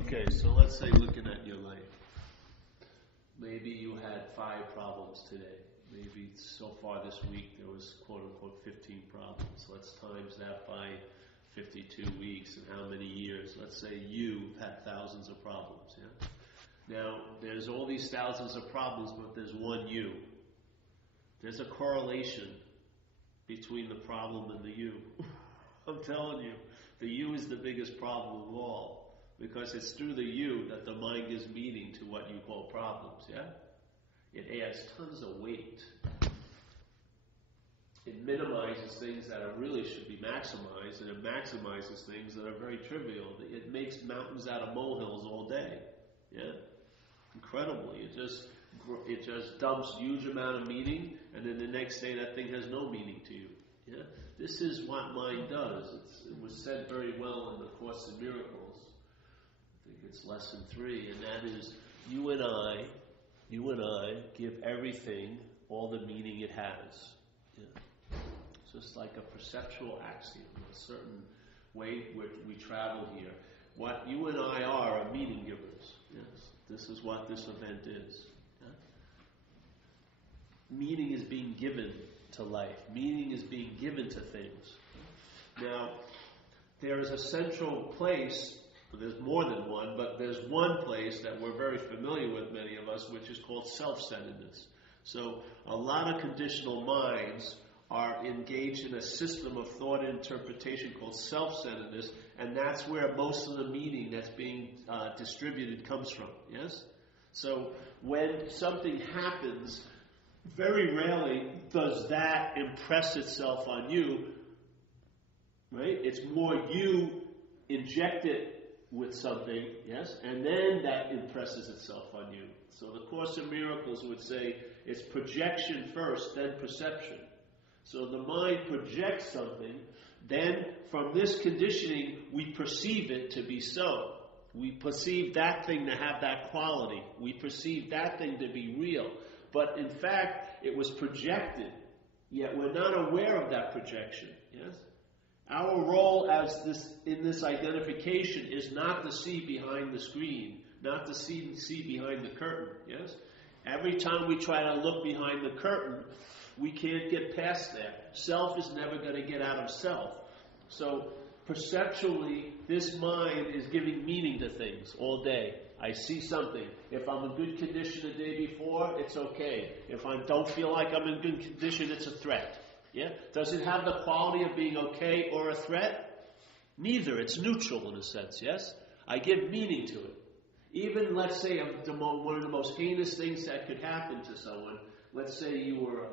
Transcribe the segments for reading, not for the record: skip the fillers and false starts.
Okay, so let's say looking at your life. Maybe you had 5 problems today. Maybe so far this week there was quote unquote 15 problems. Let's times that by 52 weeks and how many years. Let's say you've had thousands of problems. Yeah. Now there's all these thousands of problems, but there's one you. There's a correlation between the problem and the you. I'm telling you, the you is the biggest problem of all. Because it's through the you that the mind gives meaning to what you call problems, yeah? It adds tons of weight. It minimizes things that are really should be maximized, and it maximizes things that are very trivial. It makes mountains out of molehills all day, yeah? Incredibly. It just dumps huge amount of meaning, and then the next day that thing has no meaning to you, yeah? This is what mind does. It was said very well in the Course in Miracles. I think it's lesson 3, and that is you and I give everything all the meaning it has. Yeah. It's just like a perceptual axiom, a certain way we travel here. What you and I are meaning givers. Yes, this is what this event is. Yeah? Meaning is being given to life. Meaning is being given to things. Now, there is a central place. There's more than one, but there's one place that we're very familiar with, many of us, which is called self-centeredness. So a lot of conditional minds are engaged in a system of thought and interpretation called self-centeredness, and that's where most of the meaning that's being distributed comes from, yes? So when something happens, very rarely does that impress itself on you, right? It's more you inject it with something, yes, and then that impresses itself on you. So the Course in Miracles would say it's projection first, then perception. So the mind projects something, then from this conditioning we perceive it to be so. We perceive that thing to have that quality. We perceive that thing to be real. But in fact, it was projected, yet we're not aware of that projection, yes? Our role in this identification is not to see behind the screen, not to see behind the curtain, yes? Every time we try to look behind the curtain, we can't get past that. Self is never going to get out of self. So perceptually, this mind is giving meaning to things all day. I see something. If I'm in good condition the day before, it's okay. If I don't feel like I'm in good condition, it's a threat. Yeah? Does it have the quality of being okay or a threat? Neither. It's neutral in a sense, yes? I give meaning to it. Even, let's say, one of the most heinous things that could happen to someone, let's say you were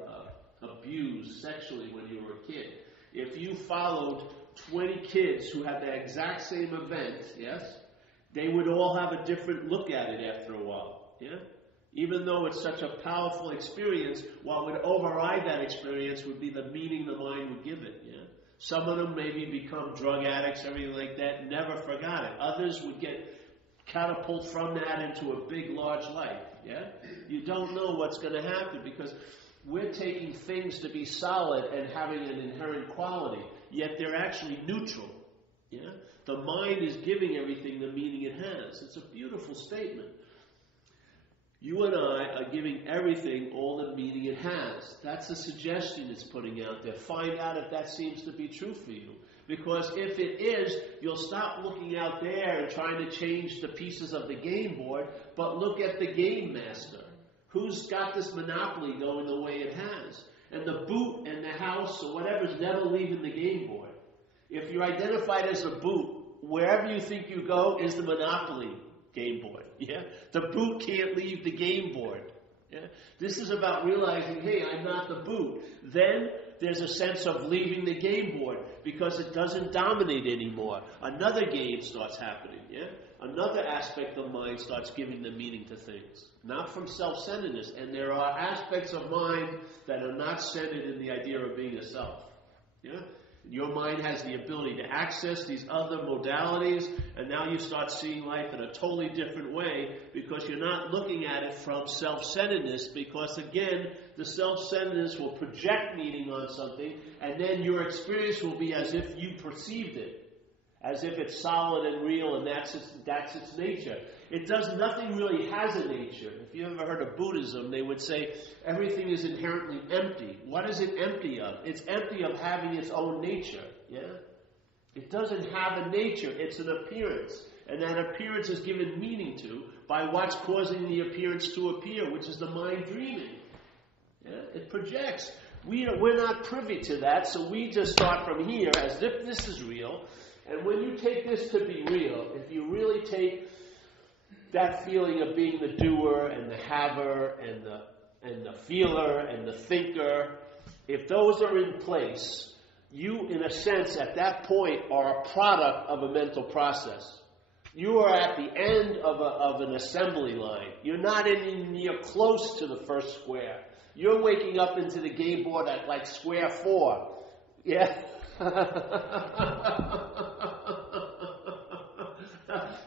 abused sexually when you were a kid. If you followed 20 kids who had the exact same event, yes, they would all have a different look at it after a while, yeah? Even though it's such a powerful experience, what would override that experience would be the meaning the mind would give it. Yeah? Some of them maybe become drug addicts, everything like that, never forgot it. Others would get catapulted from that into a big, large life. Yeah? You don't know what's going to happen because we're taking things to be solid and having an inherent quality, yet they're actually neutral. Yeah? The mind is giving everything the meaning it has. It's a beautiful statement. You and I are giving everything all the meaning it has. That's a suggestion it's putting out there. Find out if that seems to be true for you. Because if it is, you'll stop looking out there and trying to change the pieces of the game board, but look at the game master. Who's got this monopoly going the way it has? And the boot and the house or whatever is never leaving the game board. If you're identified as a boot, wherever you think you go is the monopoly game board. Yeah? The boot can't leave the game board. Yeah? This is about realizing, hey, I'm not the boot. Then there's a sense of leaving the game board because it doesn't dominate anymore. Another game starts happening. Yeah? Another aspect of mind starts giving the meaning to things. Not from self-centeredness. And there are aspects of mind that are not centered in the idea of being a self. Yeah? Your mind has the ability to access these other modalities, and now you start seeing life in a totally different way because you're not looking at it from self-centeredness, because again, the self-centeredness will project meaning on something, and then your experience will be as if you perceived it. as if it's solid and real, and that's its nature. Nothing really has a nature. If you ever heard of Buddhism, they would say everything is inherently empty. What is it empty of? It's empty of having its own nature. Yeah? It doesn't have a nature. It's an appearance. And that appearance is given meaning to by what's causing the appearance to appear, which is the mind dreaming. Yeah? It projects. We're not privy to that, so we just start from here as if this is real. And when you take this to be real, if you really take that feeling of being the doer and the haver and the feeler and the thinker, if those are in place, you, in a sense, at that point, are a product of a mental process. You are at the end of an assembly line. You're not even near close to the first square. You're waking up into the game board at like square 4. Yeah?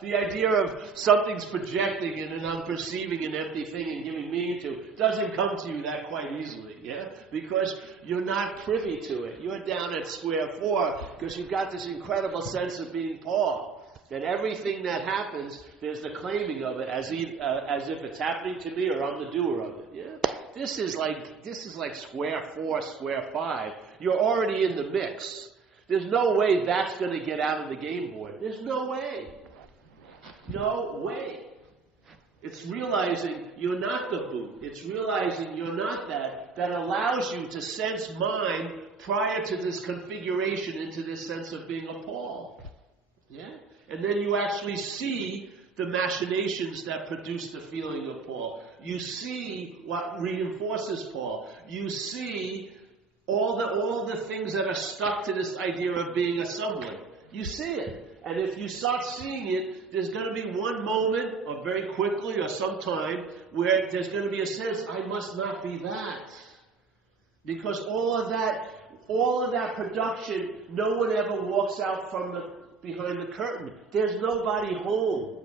The idea of something's projecting and I'm perceiving an empty thing and giving meaning to doesn't come to you that quite easily, yeah? Because you're not privy to it. You're down at square 4 because you've got this incredible sense of being Paul. That everything that happens, there's the claiming of it as if it's happening to me or I'm the doer of it, yeah? This is like square 4, square 5. You're already in the mix. There's no way that's going to get out of the game board. There's no way. No way. It's realizing you're not the boot. It's realizing you're not that allows you to sense mind prior to this configuration into this sense of being a Paul. Yeah? And then you actually see the machinations that produce the feeling of Paul. You see what reinforces Paul. You see all the things that are stuck to this idea of being a subject. You see it. And if you start seeing it, there's going to be one moment, or very quickly, or sometime, where there's going to be a sense, I must not be that. Because all of that production, no one ever walks out from behind the curtain. There's nobody home.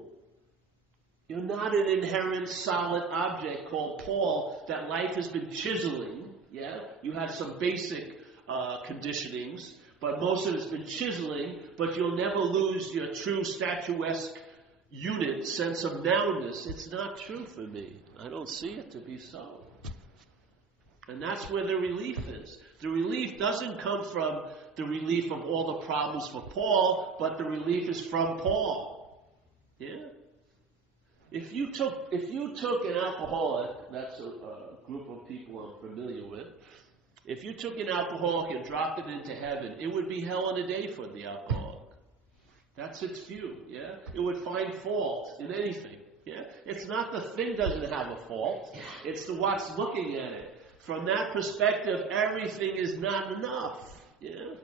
You're not an inherent solid object called Paul that life has been chiseling. Yeah? You have some basic conditionings, but most of it's been chiseling, but you'll never lose your true statuesque unit sense of nounness. It's not true for me. I don't see it to be so. And that's where the relief is. The relief doesn't come from the relief of all the problems for Paul, but the relief is from Paul. Yeah? If you took an alcoholic, that's a group of people I'm familiar with, if you took an alcoholic and dropped it into heaven, it would be hell in a day for the alcoholic. That's its view, yeah? It would find fault in anything, yeah? It's not the thing doesn't have a fault, it's the what's looking at it. From that perspective, everything is not enough, yeah?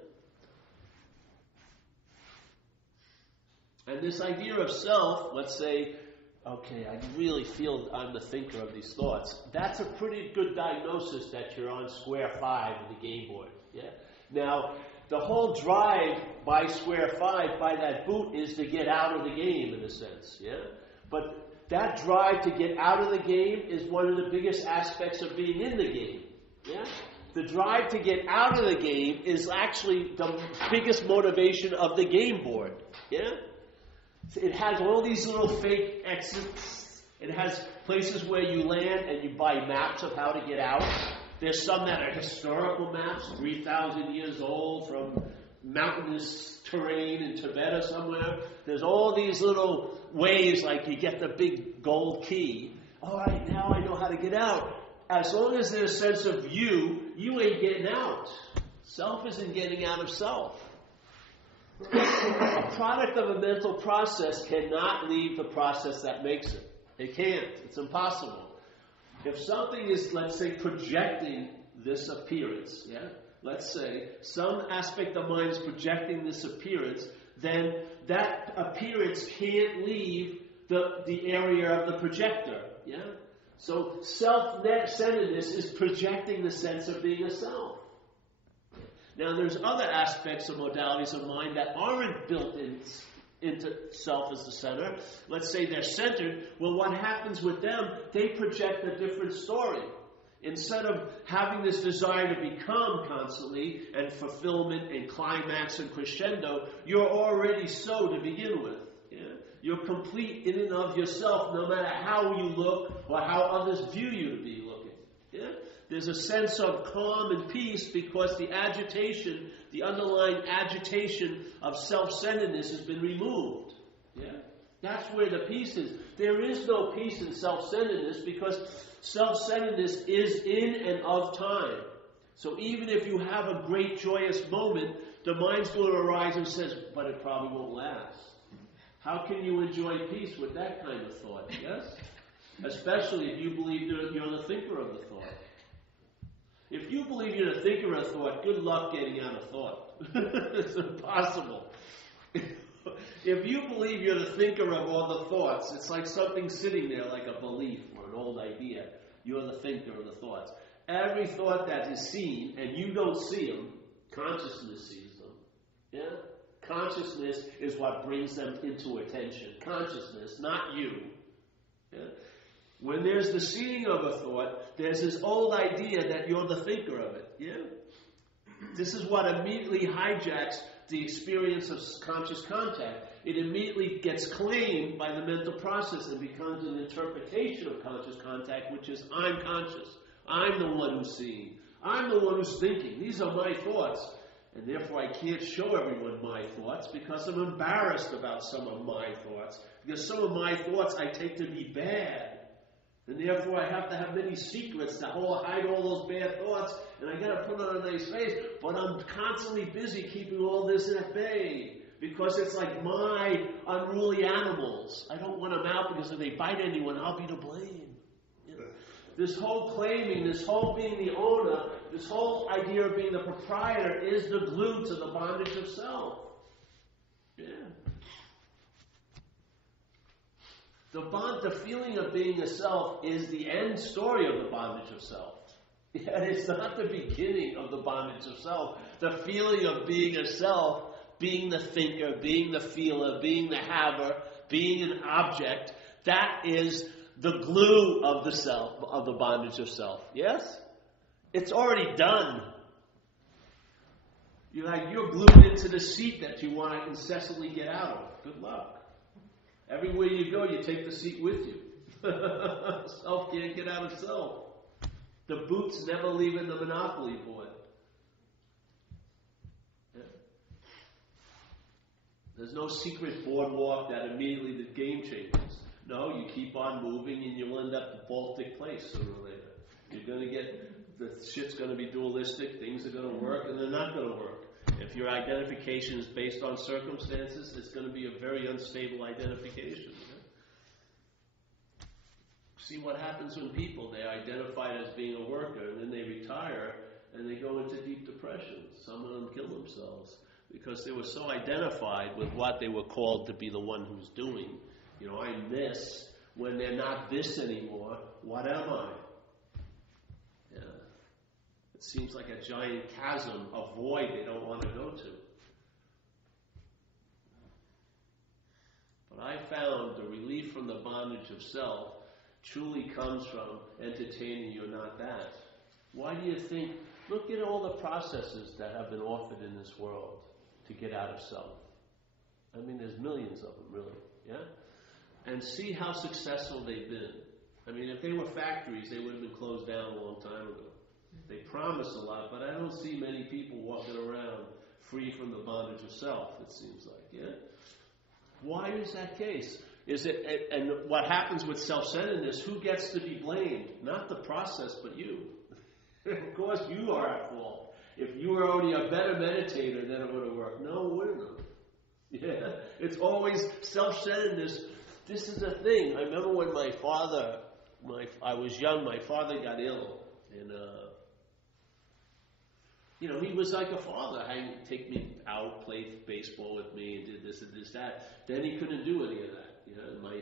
And this idea of self, let's say, okay, I really feel I'm the thinker of these thoughts. That's a pretty good diagnosis that you're on square 5 of the game board. Yeah. Now, the whole drive by square 5, by that boot, is to get out of the game in a sense. Yeah. But that drive to get out of the game is one of the biggest aspects of being in the game. Yeah. The drive to get out of the game is actually the biggest motivation of the game board. Yeah. It has all these little fake exits. It has places where you land and you buy maps of how to get out. There's some that are historical maps, 3,000 years old, from mountainous terrain in Tibet or somewhere. There's all these little ways, like you get the big gold key. All right, now I know how to get out. As long as there's a sense of you ain't getting out. Self isn't getting out of self. A product of a mental process cannot leave the process that makes it. It can't. It's impossible. If something is, let's say, projecting this appearance, yeah? Let's say some aspect of mind is projecting this appearance, then that appearance can't leave the area of the projector, yeah? So self-centeredness is projecting the sense of being a self. Now, there's other aspects of modalities of mind that aren't built into self as the center. Let's say they're centered. Well, what happens with them? They project a different story. Instead of having this desire to become constantly and fulfillment and climax and crescendo, you're already so to begin with. Yeah? You're complete in and of yourself, no matter how you look or how others view you to be looking. Yeah? There's a sense of calm and peace because the agitation, the underlying agitation of self-centeredness has been removed. Yeah? That's where the peace is. There is no peace in self-centeredness because self-centeredness is in and of time. So even if you have a great joyous moment, the mind's going to arise and says, but it probably won't last. How can you enjoy peace with that kind of thought? Yes? Especially if you believe you're the thinker of the thought. If you believe you're the thinker of thought, good luck getting out of thought. It's impossible. If you believe you're the thinker of all the thoughts, it's like something sitting there like a belief or an old idea. You're the thinker of the thoughts. Every thought that is seen, and you don't see them, consciousness sees them. Yeah? Consciousness is what brings them into attention. Consciousness, not you. Yeah? When there's the seeing of a thought, there's this old idea that you're the thinker of it. Yeah? This is what immediately hijacks the experience of conscious contact. It immediately gets claimed by the mental process and becomes an interpretation of conscious contact, which is, I'm conscious. I'm the one who's seeing. I'm the one who's thinking. These are my thoughts. And therefore I can't show everyone my thoughts because I'm embarrassed about some of my thoughts. Because some of my thoughts I take to be bad. And therefore I have to have many secrets to hide all those bad thoughts. And I got to put on a nice face. But I'm constantly busy keeping all this at bay. Because it's like my unruly animals. I don't want them out because if they bite anyone, I'll be to blame. You know? This whole claiming, this whole being the owner, this whole idea of being the proprietor is the glue to the bondage of self. Yeah. The feeling of being a self is the end story of the bondage of self. Yeah, it's not the beginning of the bondage of self. The feeling of being a self, being the thinker, being the feeler, being the haver, being an object, that is the glue of the self, of the bondage of self. Yes? It's already done. You're glued into the seat that you want to incessantly get out of. Good luck. Everywhere you go, you take the seat with you. Self can't get out of self. The boots never leaving the Monopoly board. Yeah. There's no secret boardwalk that immediately the game changes. No, you keep on moving and you'll end up the Baltic place sooner or later. You're going to get, the shit's going to be dualistic, things are going to work and they're not going to work. If your identification is based on circumstances, it's going to be a very unstable identification. See what happens when people, they're identified as being a worker, and then they retire, and they go into deep depression. Some of them kill themselves because they were so identified with what they were called to be the one who's doing. I'm this. When they're not this anymore, what am I? Yeah. It seems like a giant chasm, a void they don't want to go to. But I found the relief from the bondage of self truly comes from entertaining you're not that. Why do you think, look at all the processes that have been offered in this world to get out of self. I mean, there's millions of them, really, yeah? And see how successful they've been. I mean, if they were factories, they would have been closed down a long time ago. They promise a lot, but I don't see many people walking around free from the bondage of self, it seems like, yeah? Why is that case? And what happens with self-centeredness, who gets to be blamed? Not the process, but you. Of course, you are at fault. If you were only a better meditator, then it would have worked. No, it wouldn't have. Yeah, it's always self-centeredness. This is a thing. I remember when my father, I was young, my father got ill. And, he was like a father. He'd take me out, play baseball with me, and did this and this, that. Then he couldn't do any of that. My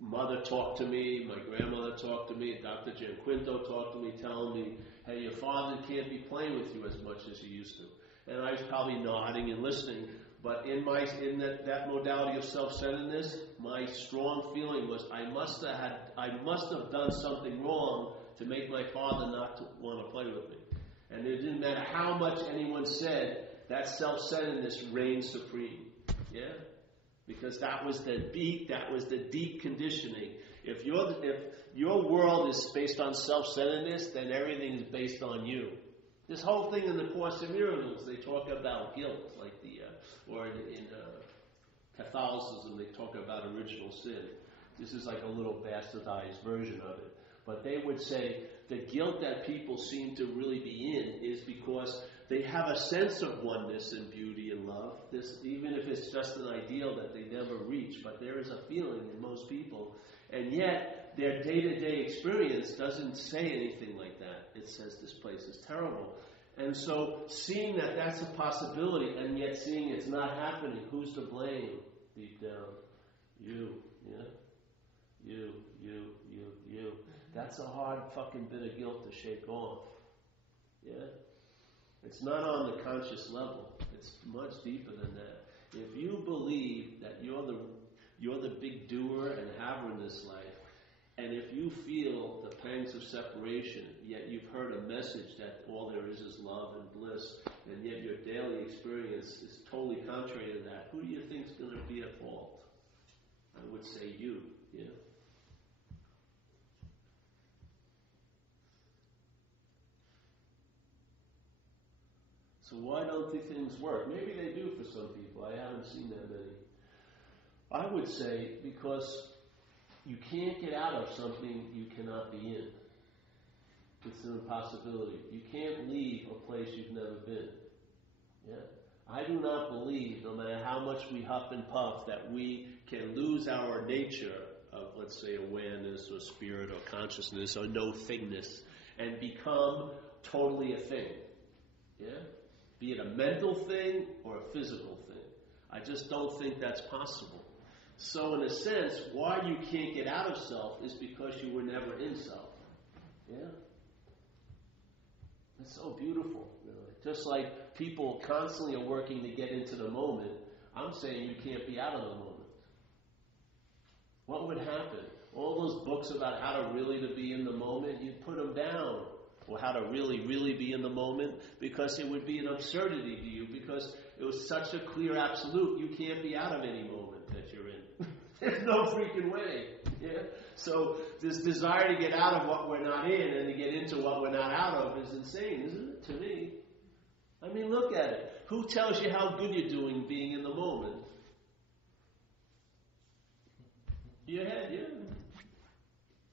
mother talked to me, my grandmother talked to me, Dr. Gianquinto talked to me, telling me, hey, your father can't be playing with you as much as he used to. And I was probably nodding and listening. But in that modality of self-centeredness, my strong feeling was I must have done something wrong to make my father not to want to play with me. And it didn't matter how much anyone said, that self-centeredness reigned supreme. Yeah? Because that was the deep conditioning. If your world is based on self-centeredness, then everything is based on you. This whole thing in the Course in Miracles, they talk about guilt, like or in Catholicism, they talk about original sin. This is like a little bastardized version of it. But they would say the guilt that people seem to really be in is because they have a sense of oneness and beauty and love. This, even if it's just an ideal that they never reach, but there is a feeling in most people. And yet, their day-to-day experience doesn't say anything like that. It says this place is terrible. And so, seeing that that's a possibility, and yet seeing it's not happening, who's to blame deep down? You, yeah? You. That's a hard fucking bit of guilt to shake off. Yeah? It's not on the conscious level. It's much deeper than that. If you believe that you're the big doer and haver in this life, and if you feel the pangs of separation, yet you've heard a message that all there is love and bliss, and yet your daily experience is totally contrary to that, who do you think is going to be at fault? I would say you, yeah. So why don't these things work? Maybe they do for some people. I haven't seen that many. I would say because you can't get out of something you cannot be in. It's an impossibility. You can't leave a place you've never been. Yeah? I do not believe, no matter how much we huff and puff, that we can lose our nature of, let's say, awareness or spirit or consciousness or no-thingness and become totally a thing. Yeah? Be it a mental thing or a physical thing. I just don't think that's possible. So in a sense, why you can't get out of self is because you were never in self. Yeah? It's so beautiful, really. Just like people constantly are working to get into the moment, I'm saying you can't be out of the moment. What would happen? All those books about how to really to be in the moment, you put them down. Or how to really, really be in the moment, because it would be an absurdity to you, because it was such a clear absolute, you can't be out of any moment that you're in. There's no freaking way. Yeah? So this desire to get out of what we're not in and to get into what we're not out of is insane, isn't it, to me? I mean, look at it. Who tells you how good you're doing being in the moment? Your head, yeah.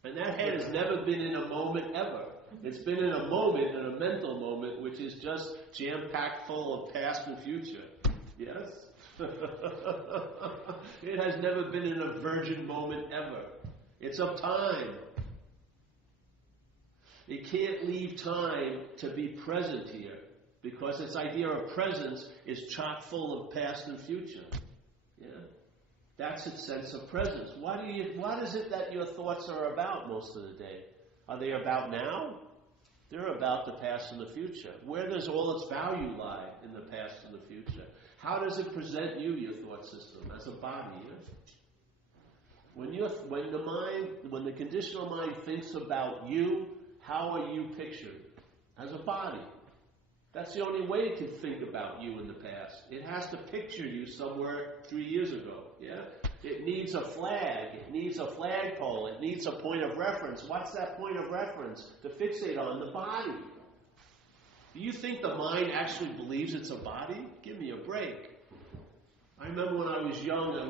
And that head has never been in a moment ever. It's been in a moment, in a mental moment, which is just jam-packed full of past and future. Yes? It has never been in a virgin moment ever. It's of time. It can't leave time to be present here, because its idea of presence is chock full of past and future. Yeah? That's its sense of presence. What is it that your thoughts are about most of the day? Are they about now? They're about the past and the future. Where does all its value lie in the past and the future? How does it present you, your thought system, as a body? Yeah? When the conditional mind thinks about you, how are you pictured? As a body. That's the only way it can think about you in the past. It has to picture you somewhere 3 years ago. Yeah? It needs a flag. It needs a flagpole. It needs a point of reference. What's that point of reference? To fixate on the body. Do you think the mind actually believes it's a body? Give me a break. I remember when I was young, I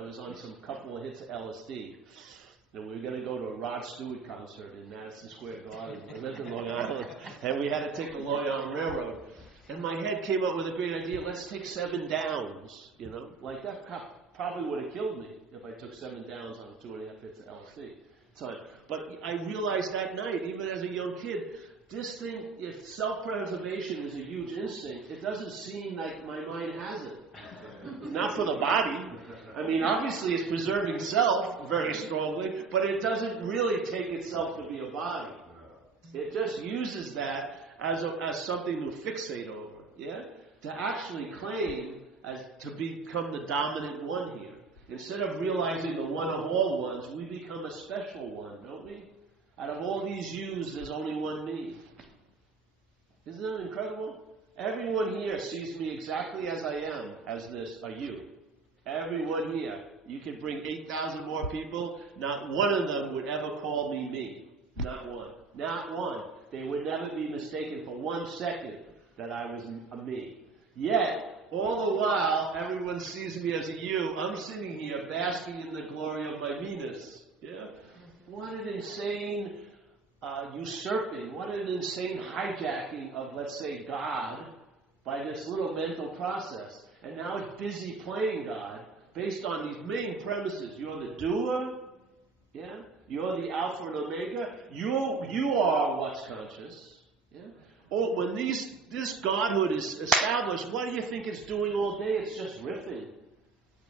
was on some couple of hits of LSD. And we were going to go to a Rod Stewart concert in Madison Square Garden. I lived in Long Island. And we had to take the Long Island Railroad. And my head came up with a great idea. Let's take 7 downs. You know, like that probably would have killed me if I took 7 downs on 2.5 hits of LSD. But I realized that night, even as a young kid, this thing, if self-preservation is a huge instinct, it doesn't seem like my mind has it. Not for the body. I mean, obviously it's preserving self very strongly, but it doesn't really take itself to be a body. It just uses that as something to fixate over, yeah? To actually claim to become the dominant one here. Instead of realizing the one of all ones, we become a special one, don't we? Out of all these yous, there's only one me. Isn't that incredible? Everyone here sees me exactly as I am, as this, a you. Everyone here. You could bring 8,000 more people. Not one of them would ever call me me. Not one. Not one. They would never be mistaken for 1 second that I was a me. Yet, all the while, everyone sees me as a you. I'm sitting here basking in the glory of my me-ness. Yeah? What an insane usurping, what an insane hijacking of, let's say, God by this little mental process. And now it's busy playing God based on these main premises. You're the doer, yeah? You're the Alpha and Omega. You are what's conscious. Yeah? Oh, when this Godhood is established, what do you think it's doing all day? It's just riffing.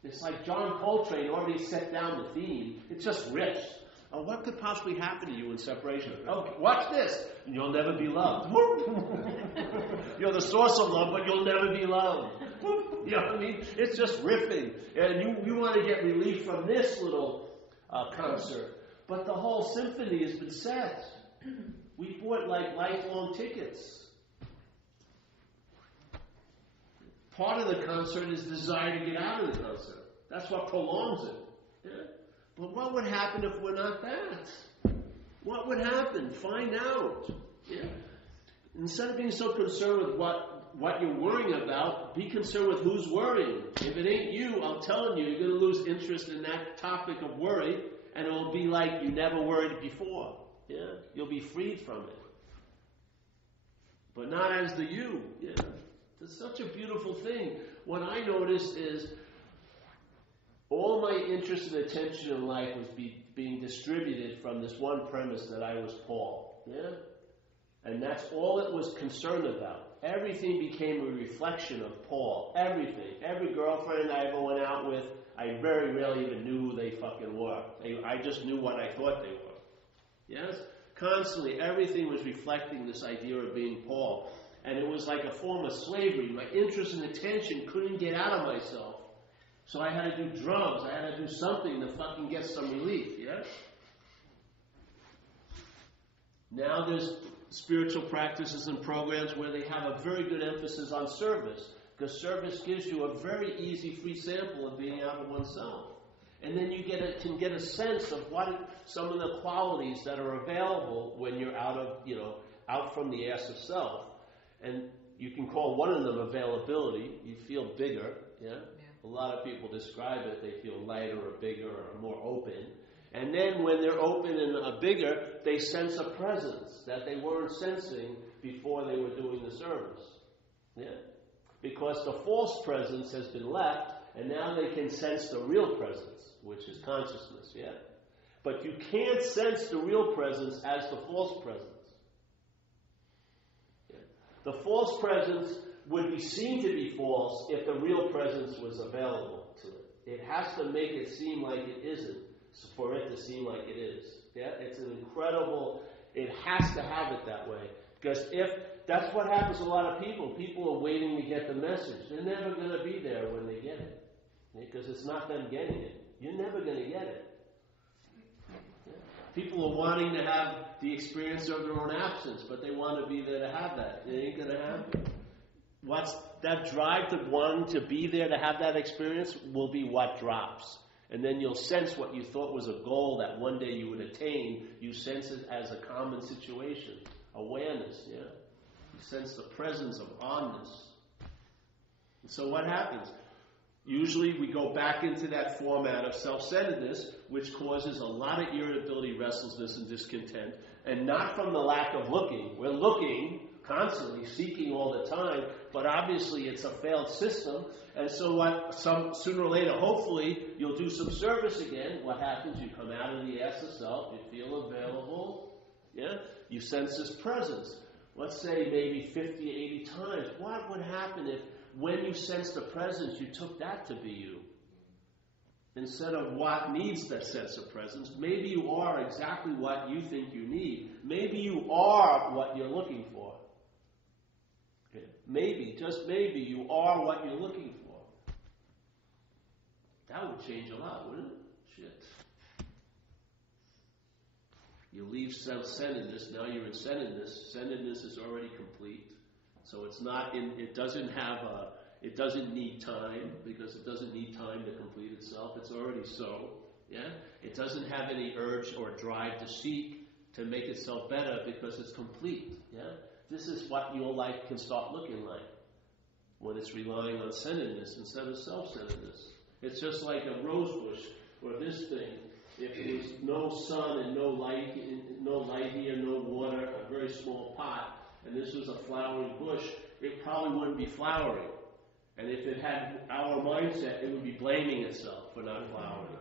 It's like John Coltrane already set down the theme. It just riffs. Oh, what could possibly happen to you in separation? Oh, watch this. And you'll never be loved. You're the source of love, but you'll never be loved. You know what I mean? It's just riffing. And you want to get relief from this little concert. But the whole symphony has been set. We bought like lifelong tickets. Part of the concert is desire to get out of the concert. That's what prolongs it. Yeah? But what would happen if we're not that? What would happen? Find out. Yeah? Instead of being so concerned with what you're worrying about, be concerned with who's worrying. If it ain't you, I'm telling you, you're going to lose interest in that topic of worry, and it'll be like you never worried before. Yeah? You'll be freed from it. But not as the you. Yeah? It's such a beautiful thing. What I noticed is all my interest and attention in life was being distributed from this one premise that I was Paul. Yeah? And that's all it was concerned about. Everything became a reflection of Paul. Everything. Every girlfriend I ever went out with, I very rarely even knew who they fucking were. I just knew what I thought they were. Yes? Constantly, everything was reflecting this idea of being Paul. And it was like a form of slavery. My interest and attention couldn't get out of myself. So I had to do drugs. I had to do something to fucking get some relief. Yes? Now there's spiritual practices and programs where they have a very good emphasis on service. Because service gives you a very easy free sample of being out of oneself. And then you can get a sense of what some of the qualities that are available when you're out from the ass of self. And you can call one of them availability. You feel bigger. Yeah? A lot of people describe it. They feel lighter or bigger or more open. And then when they're open and bigger, they sense a presence that they weren't sensing before they were doing the service. Yeah? Because the false presence has been left, and now they can sense the real presence, which is consciousness. Yeah? But you can't sense the real presence as the false presence. Yeah? The false presence would be seen to be false if the real presence was available to it. It has to make it seem like it isn't for it to seem like it is. Yeah, it's an incredible, it has to have it that way. Because that's what happens to a lot of people. People are waiting to get the message. They're never going to be there when they get it. Because it's not them getting it. You're never going to get it. Yeah. People are wanting to have the experience of their own absence, but they want to be there to have that. It ain't going to happen. What's that drive to wanting to be there to have that experience will be what drops. And then you'll sense what you thought was a goal that one day you would attain. You sense it as a common situation. Awareness, yeah? You sense the presence of onness. And so what happens? Usually we go back into that format of self-centeredness, which causes a lot of irritability, restlessness, and discontent. And not from the lack of looking. We're looking, constantly seeking all the time, but obviously it's a failed system. And so sooner or later, hopefully, you'll do some service again. What happens? You come out of the ass of self, you feel available, yeah? You sense this presence. Let's say maybe 50, 80 times. What would happen if when you sense the presence, you took that to be you? Instead of what needs that sense of presence, maybe you are exactly what you think you need. Maybe you are what you're looking for. Okay? Maybe, just maybe, you are what you're looking for. That would change a lot, wouldn't it? Shit. You leave self-centeredness, now you're in centeredness. Centeredness is already complete. So it's not in, it doesn't need time, because it doesn't need time to complete itself. It's already so. Yeah? It doesn't have any urge or drive to seek to make itself better, because it's complete. Yeah? This is what your life can start looking like when it's relying on centeredness instead of self-centeredness. It's just like a rose bush or this thing. If there was no sun and no light here, no water, a very small pot, and this was a flowering bush, it probably wouldn't be flowering. And if it had our mindset, it would be blaming itself for not flowering.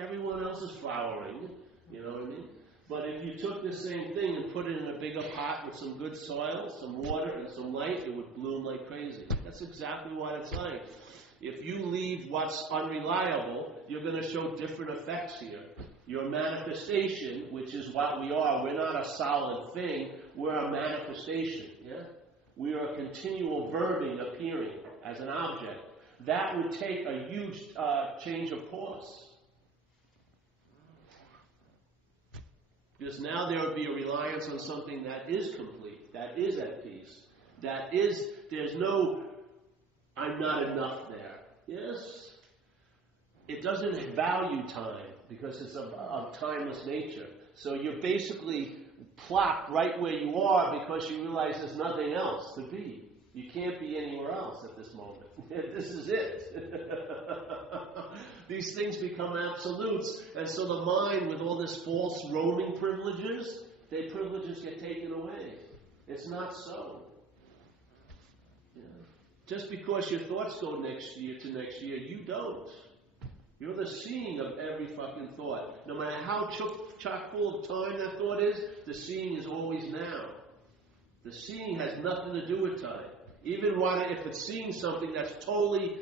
Everyone else is flowering, you know what I mean? But if you took the same thing and put it in a bigger pot with some good soil, some water, and some light, it would bloom like crazy. That's exactly what it's like. If you leave what's unreliable, you're going to show different effects here. Your manifestation, which is what we are, we're not a solid thing, we're a manifestation. Yeah? We are a continual verbing appearing as an object. That would take a huge change of course. Because now there would be a reliance on something that is complete, that is at peace, there's no, I'm not enough there. Yes? It doesn't value time because it's of timeless nature. So you're basically plopped right where you are because you realize there's nothing else to be. You can't be anywhere else at this moment. This is it. These things become absolutes, and so the mind, with all this false roaming privileges, their privileges get taken away. It's not so. Yeah. Just because your thoughts go next year to next year, you don't. You're the seeing of every fucking thought. No matter how chock full of time that thought is, the seeing is always now. The seeing has nothing to do with time. Even if it's seeing something that's totally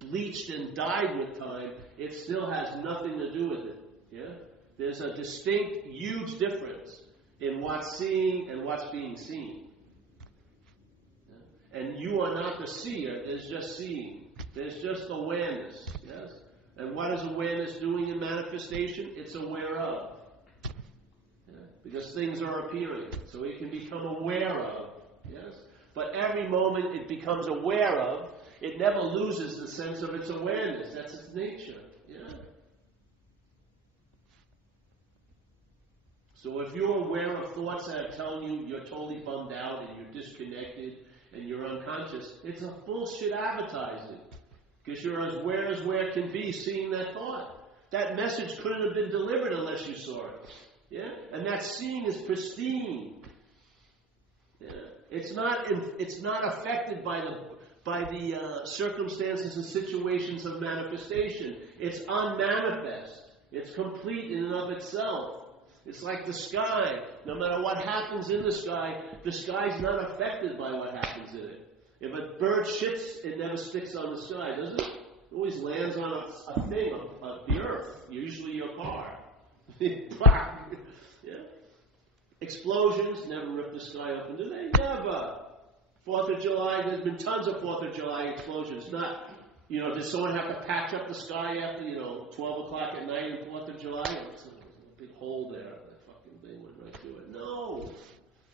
bleached and dyed with time, it still has nothing to do with it. Yeah? There's a distinct, huge difference in what's seeing and what's being seen. Yeah? And you are not the seer, there's just seeing. There's just awareness. Yes? And what is awareness doing in manifestation? It's aware of. Yeah? Because things are appearing. So it can become aware of. Yes? But every moment it becomes aware of, it never loses the sense of its awareness. That's its nature. Yeah? So if you're aware of thoughts that are telling you you're totally bummed out and you're disconnected and you're unconscious, it's a bullshit advertising. Because you're as aware can be seeing that thought. That message couldn't have been delivered unless you saw it. Yeah? And that seeing is pristine. Yeah? It's not affected by the circumstances and situations of manifestation. It's unmanifest. It's complete in and of itself. It's like the sky. No matter what happens in the sky's not affected by what happens in it. If a bird shits, it never sticks on the sky, does it? It always lands on a thing, the earth, usually your car. Yeah? Explosions never rip the sky open, do they? Never. 4th of July, there's been tons of 4th of July explosions. Not, did someone have to patch up the sky after, 12 o'clock at night on 4th of July? There's a big hole there. That fucking thing went right through it. No.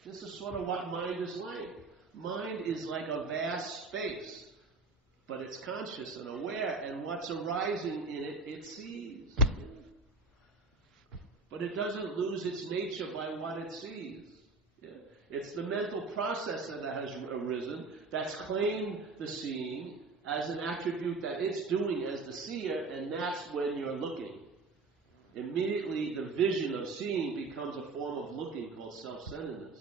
This is sort of what mind is like. Mind is like a vast space, but it's conscious and aware, and what's arising in it, it sees. But it doesn't lose its nature by what it sees. Yeah? It's the mental process that has arisen that's claimed the seeing as an attribute that it's doing as the seer, and that's when you're looking. Immediately, the vision of seeing becomes a form of looking called self-centeredness.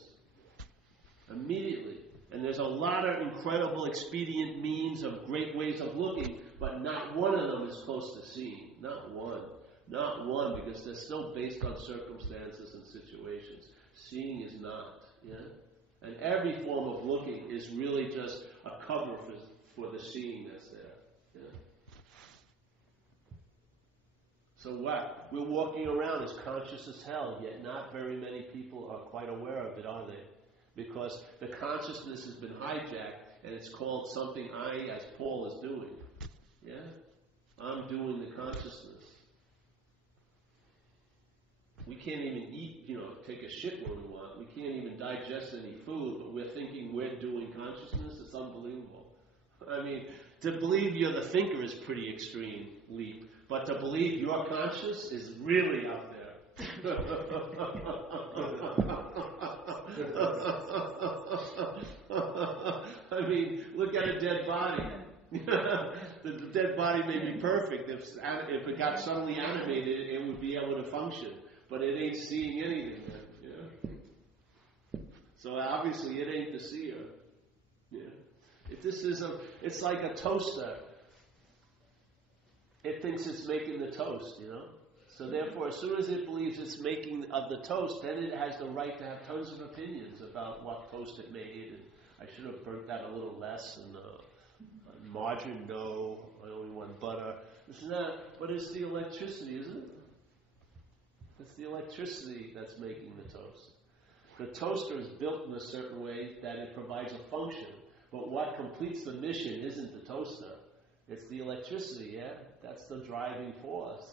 Immediately. And there's a lot of incredible expedient means of great ways of looking, but not one of them is close to seeing. Not one. Not one, because they're still based on circumstances and situations. Seeing is not. Yeah? And every form of looking is really just a cover for the seeing that's there. Yeah? So what? We're walking around as conscious as hell, yet not very many people are quite aware of it, are they? Because the consciousness has been hijacked, and it's called something as Paul is doing. Yeah? I'm doing the consciousness. We can't even eat, take a shit when we want. We can't even digest any food, but we're thinking we're doing consciousness. It's unbelievable. I mean, to believe you're the thinker is pretty extreme leap, but to believe you're conscious is really out there. I mean, look at a dead body. The dead body may be perfect. If it got suddenly animated, it would be able to function. But it ain't seeing anything. So obviously it ain't the seer. It's like a toaster. It thinks it's making the toast, So therefore, as soon as it believes it's making of the toast, then it has the right to have tons of opinions about what toast it made. And I should have burnt that a little less. And margarine, no. I only want butter. But it's the electricity, isn't it? It's the electricity that's making the toast. The toaster is built in a certain way that it provides a function. But what completes the mission isn't the toaster. It's the electricity, That's the driving force.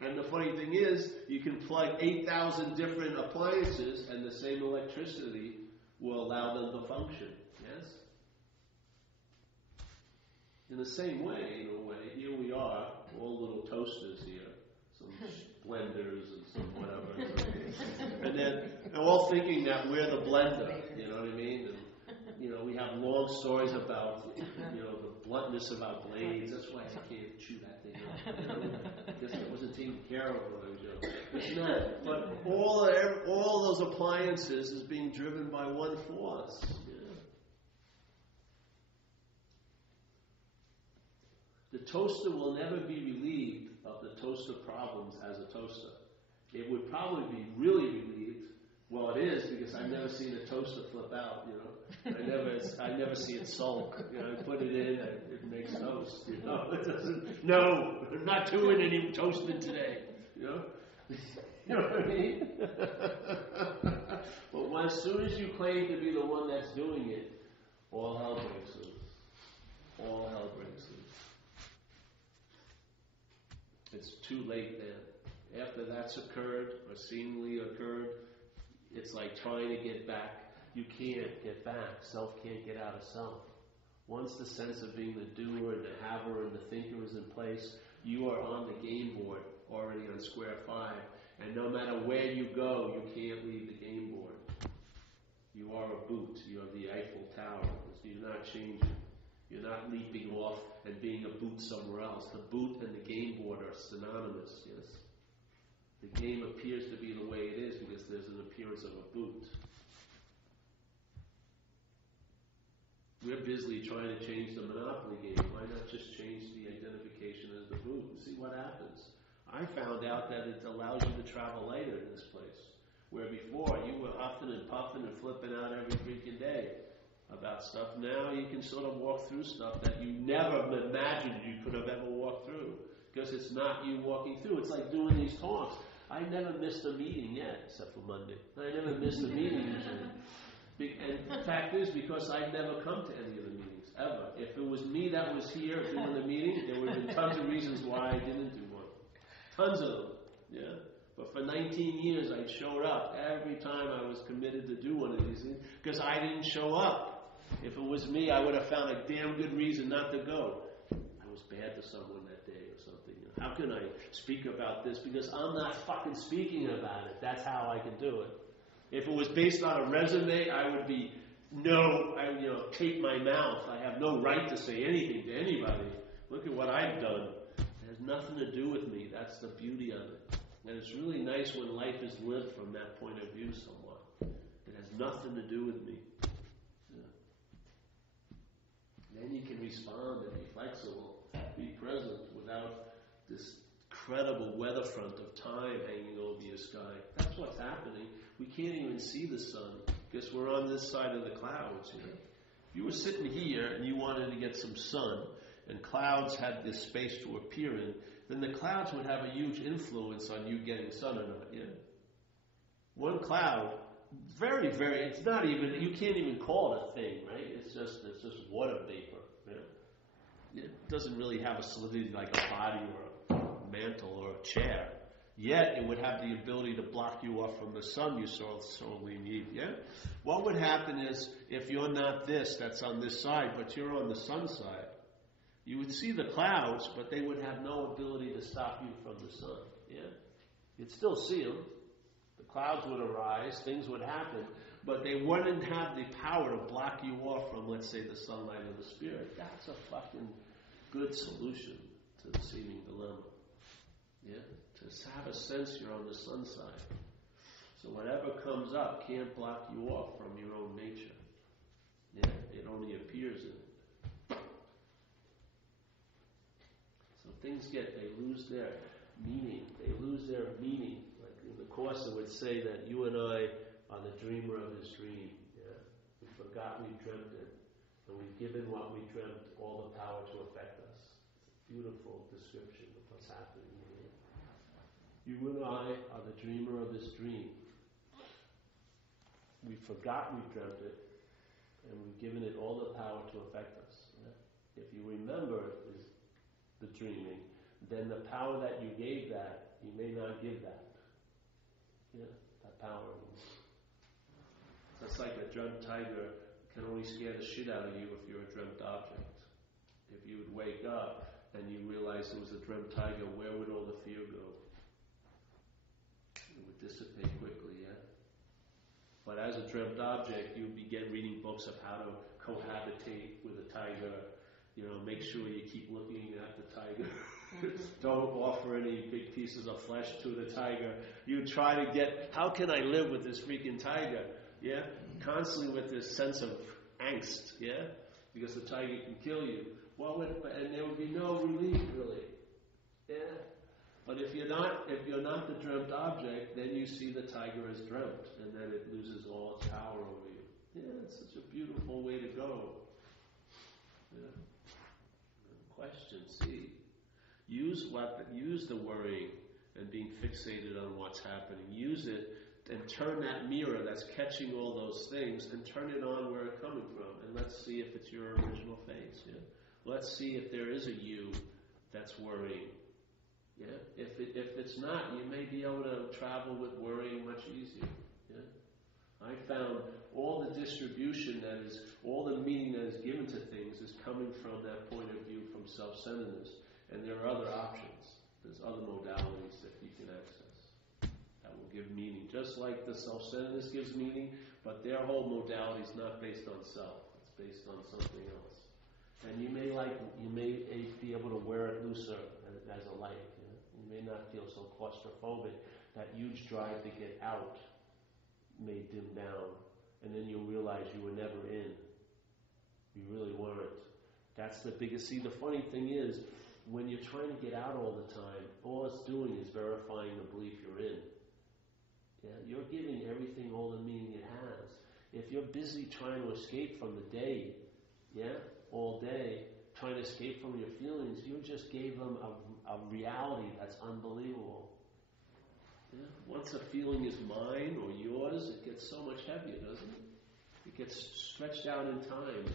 And the funny thing is, you can plug 8,000 different appliances and the same electricity will allow them to function, yes? In the same way, here we are, all little toasters here. Some blenders and some whatever. And then they're all thinking that we're the blender, you know what I mean? And, we have long stories about, the bluntness of our blades. That's why I can't chew that thing up. I guess it wasn't taken care of when I was young. It's not. But all those appliances is being driven by one force. The toaster will never be relieved of the toaster problems as a toaster. It would probably be really relieved. Well, it is, because I've never seen a toaster flip out, I never see it sulk. I put it in, it makes toast, It doesn't, no, I'm not doing any toasting today, You know what I mean? But as soon as you claim to be the one that's doing it, all hell breaks loose. All hell breaks loose. It's too late then. After that's occurred, or seemingly occurred, it's like trying to get back. You can't get back. Self can't get out of self. Once the sense of being the doer and the haver and the thinker is in place, you are on the game board, already on square 5. And no matter where you go, you can't leave the game board. You are a boot. You are the Eiffel Tower. You're not changing. You're not leaping off and being a boot somewhere else. The boot and the game board are synonymous, yes? The game appears to be the way it is because there's an appearance of a boot. We're busily trying to change the Monopoly game. Why not just change the identification as the boot and see what happens? I found out that it allows you to travel lighter in this place. Where before you were huffing and puffing and flipping out every freaking day about stuff. Now you can sort of walk through stuff that you never imagined you could have ever walked through. Because it's not you walking through. It's like doing these talks. I never missed a meeting yet, except for Monday. I never missed a meeting usually. And the fact is, because I've never come to any of the meetings, ever. If it was me that was here doing the meeting, there would have been tons of reasons why I didn't do one. Tons of them, But for 19 years, I showed up every time I was committed to do one of these things, because I didn't show up. If it was me, I would have found a damn good reason not to go. I was bad to someone that day or something. How can I speak about this? Because I'm not fucking speaking about it. That's how I can do it. If it was based on a resume, I would be tape my mouth. I have no right to say anything to anybody. Look at what I've done. It has nothing to do with me. That's the beauty of it. And it's really nice when life is lived from that point of view somewhat. It has nothing to do with me. Then you can respond and be flexible, be present without this incredible weather front of time hanging over your sky. That's what's happening. We can't even see the sun because we're on this side of the clouds. If you were sitting here and you wanted to get some sun and clouds had this space to appear in, then the clouds would have a huge influence on you getting sun or not. One cloud, very, very, it's not even, you can't even call it a thing, right? It's just water vapor. It doesn't really have a solidity like a body or a mantle or a chair. Yet it would have the ability to block you off from the sun you so sorely need. Yeah? What would happen is if you're not this that's on this side, but you're on the sun side, you would see the clouds, but they would have no ability to stop you from the sun. Yeah? You'd still see them. The clouds would arise, things would happen, but they wouldn't have the power to block you off from, let's say, the sunlight of the Spirit. That's a fucking good solution to the seeming dilemma. Yeah? To have a sense you're on the sun side. So whatever comes up can't block you off from your own nature. Yeah? It only appears in it. So things they lose their meaning. They lose their meaning. Like in the Course it would say that you and I are the dreamer of his dream. Yeah? We forgot we dreamt it. And we've given what we dreamt all the power to affect us. It's a beautiful description of what's happening here. You and I are the dreamer of this dream. We forgot we dreamt it, and we've given it all the power to affect us. Yeah? If you remember the dreaming, then the power that you gave that, you may not give that. Yeah, that power. That's like a dreamt tiger can only scare the shit out of you if you're a dreamt object. If you would wake up and you realize it was a dreamt tiger, where would all the fear go? It would dissipate quickly, yeah? But as a dreamt object, you begin reading books of how to cohabitate with a tiger. You know, make sure you keep looking at the tiger. Don't offer any big pieces of flesh to the tiger. You try to get, how can I live with this freaking tiger? Yeah? Constantly with this sense of angst, yeah? Because the tiger can kill you. And there would be no relief, really. Yeah? But if you're not the dreamt object, then you see the tiger as dreamt, and then it loses all its power over you. Yeah, it's such a beautiful way to go. Yeah. Question C. Use the worrying and being fixated on what's happening. Use it and turn that mirror that's catching all those things and turn it on where it's coming from. And let's see if it's your original face. Yeah? Let's see if there is a you that's worrying. Yeah? If it's not, you may be able to travel with worrying much easier. Yeah? I found all the distribution all the meaning that is given to things is coming from that point of view, from self-centeredness. And there are other options. There's other modalities that you can access that will give meaning. Just like the self-centeredness gives meaning, but their whole modality is not based on self. It's based on something else. And you may be able to wear it looser as a light. You may not feel so claustrophobic. That huge drive to get out may dim down, and then you'll realize you were never in. You really weren't. That's the biggest. See, the funny thing is, when you're trying to get out all the time, all it's doing is verifying the belief you're in. Yeah, you're giving everything all the meaning it has. If you're busy trying to escape from the day, yeah, all day, trying to escape from your feelings, you just gave them a reality that's unbelievable. Yeah? Once a feeling is mine or yours, it gets so much heavier, doesn't it? It gets stretched out in time.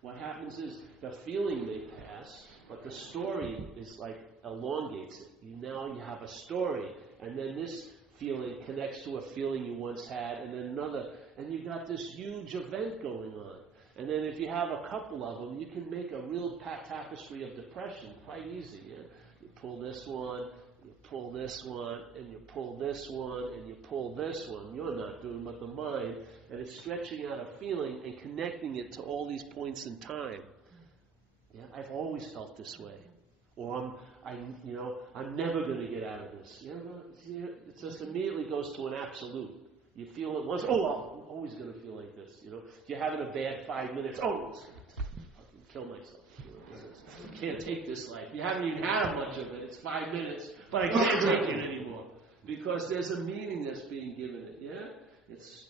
What happens is the feeling may pass, but the story is like elongates it. Now you have a story, and then this feeling connects to a feeling you once had, and then another, and you got this huge event going on. And then if you have a couple of them, you can make a real tapestry of depression quite easy. Yeah? You pull this one, you pull this one, and you pull this one, and you pull this one. You're not doing but the mind, and it's stretching out a feeling and connecting it to all these points in time. Yeah, I've always felt this way, or I'm never going to get out of this. It just immediately goes to an absolute. You feel it once. Oh, I'm always going to feel like this. You're having a bad 5 minutes. Oh, I'll kill myself. I can't take this life. You haven't even had much of it. It's 5 minutes, but I can't take it anymore because there's a meaning that's being given it. Yeah, it's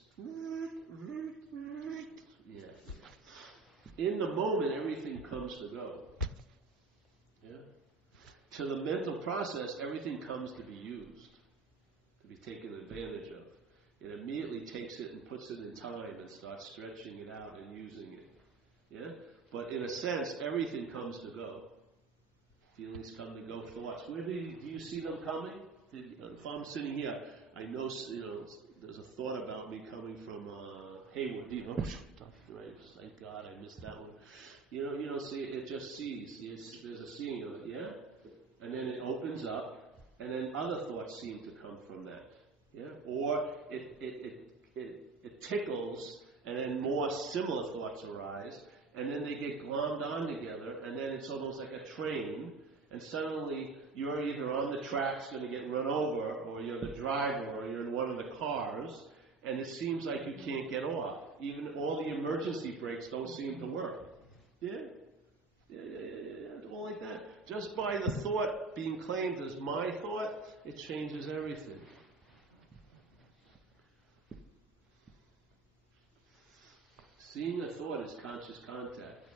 in the moment, everything comes to go. Yeah? To the mental process, everything comes to be used, to be taken advantage of. It immediately takes it and puts it in time and starts stretching it out and using it. Yeah? But in a sense, everything comes to go. Feelings come to go. Thoughts. Where do you see them coming? if I'm sitting here, I know, there's a thought about me coming from Hayward, right? Thank God I missed that one. See, it just sees. There's a seeing of it, yeah? And then it opens up, and then other thoughts seem to come from that, yeah? Or it tickles, and then more similar thoughts arise, and then they get glommed on together, and then it's almost like a train, and suddenly you're either on the tracks going to get run over, or you're the driver, or you're in one of the cars, and it seems like you can't get off. Even all the emergency brakes don't seem to work. Yeah, all like that. Just by the thought being claimed as my thought, it changes everything. Seeing a thought is conscious contact.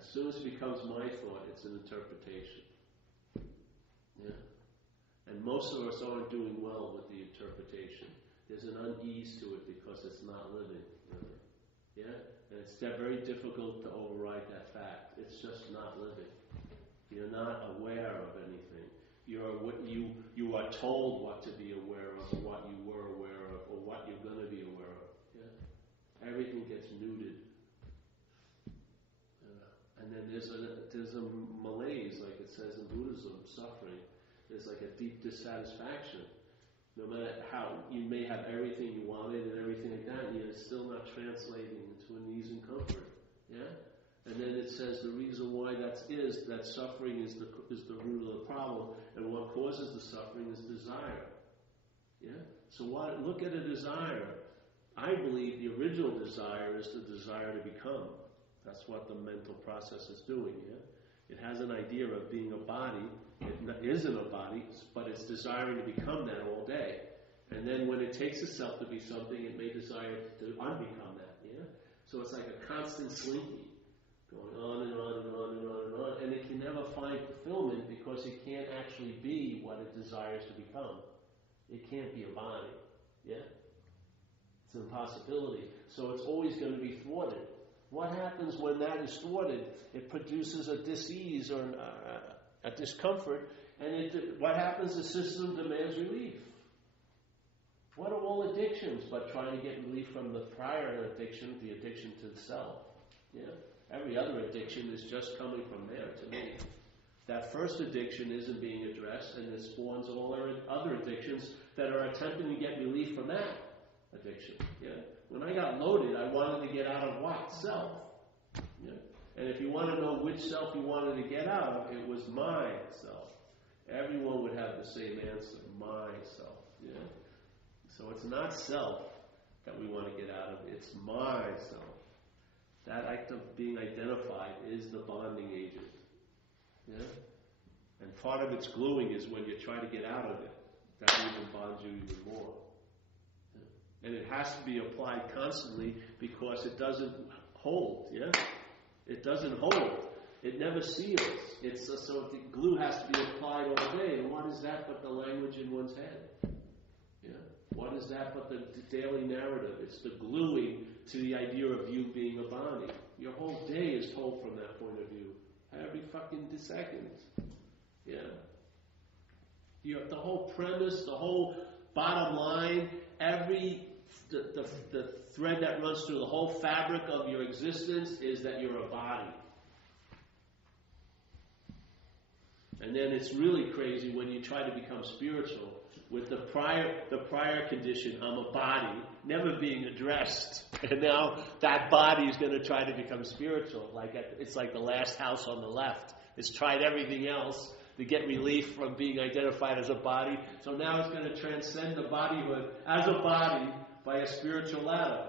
As soon as it becomes my thought, it's an interpretation. Yeah? And most of us aren't doing well with the interpretation. There's an unease to it because it's not living. Really. Yeah? And it's very difficult to override that fact. It's just not living. You're not aware of anything. You are told what to be aware of, or what you were aware of, or what you're going to be aware of. Yeah? Everything gets neutered. And then there's a malaise, like it says in Buddhism, suffering. There's like a deep dissatisfaction. No matter how you may have everything you wanted and everything like that, yet it's still not translating into an ease and comfort. Yeah? And then it says the reason why that suffering is the root of the problem, and what causes the suffering is desire. Yeah? So look at a desire. I believe the original desire is the desire to become. That's what the mental process is doing. Yeah? It has an idea of being a body. It isn't a body, but it's desiring to become that all day. And then when it takes itself to be something, it may desire to unbecome that. Yeah? So it's like a constant slinky, going on and on and on and on and on. And it can never find fulfillment because it can't actually be what it desires to become. It can't be a body. Yeah? It's an impossibility. So it's always going to be thwarted. What happens when that is thwarted? It produces a dis-ease or a discomfort, and what happens? The system demands relief. What are all addictions but trying to get relief from the prior addiction, the addiction to the self? Yeah? Every other addiction is just coming from there to me. That first addiction isn't being addressed, and it spawns all other addictions that are attempting to get relief from that addiction. Yeah? When I got loaded, I wanted to get out of what? Self. Yeah? And if you want to know which self you wanted to get out of, it was my self. Everyone would have the same answer, my self. Yeah? So it's not self that we want to get out of, it's my self. That act of being identified is the bonding agent. Yeah? And part of its gluing is when you try to get out of it. That even bonds you even more. And it has to be applied constantly because it doesn't hold, yeah? It doesn't hold. It never seals. So the glue has to be applied all day. And what is that but the language in one's head? Yeah? What is that but the daily narrative? It's the gluing to the idea of you being a body. Your whole day is told from that point of view. Every fucking second. Yeah? The whole premise, the whole bottom line, the thread that runs through the whole fabric of your existence is that you're a body. And then it's really crazy when you try to become spiritual with the prior condition, I'm a body, never being addressed. And now that body is going to try to become spiritual. It's like the last house on the left. It's tried everything else to get relief from being identified as a body. So now it's going to transcend the bodyhood as a body by a spiritual ladder.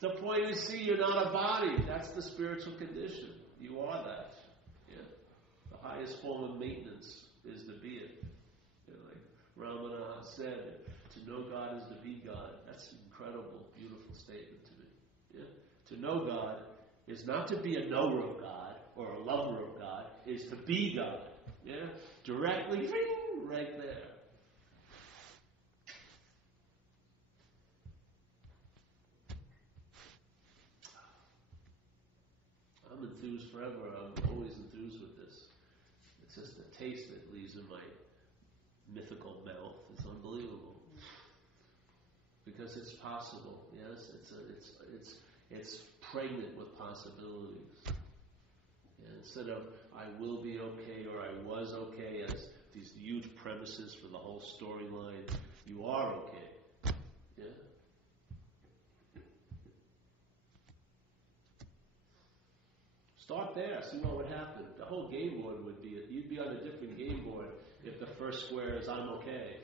The point is, see, you're not a body. That's the spiritual condition. You are that. Yeah. The highest form of maintenance is to be it. Like Ramana said, to know God is to be God. That's an incredible, beautiful statement to me. Yeah. To know God is not to be a knower of God or a lover of God, is to be God. Yeah? Directly, right there. I'm I'm enthused forever. I'm always enthused with this. It's just the taste that leaves in my mythical mouth. It's unbelievable. Because it's possible, yes? It's pregnant with possibilities. And instead of I will be okay or I was okay as these huge premises for the whole storyline, you are okay. Yeah? Start there, see what would happen. The whole game board would be, you'd be on a different game board if the first square is I'm okay.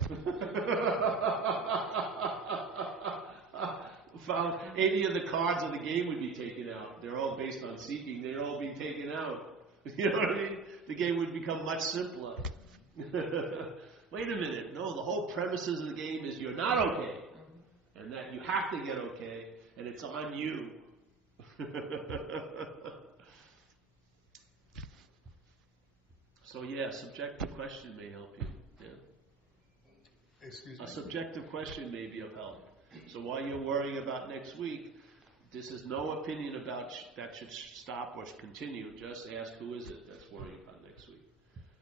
Found 80 of the cards of the game would be taken out. They're all based on seeking. They'd all be taken out. You know what I mean? The game would become much simpler. Wait a minute. No, the whole premises of the game is you're not okay. And that you have to get okay. And it's on you. So yeah, subjective question may help you. Yeah. Excuse me. A subjective question may be of help. So while you're worrying about next week, this is no opinion about that should stop or should continue. Just ask who is it that's worrying about next week.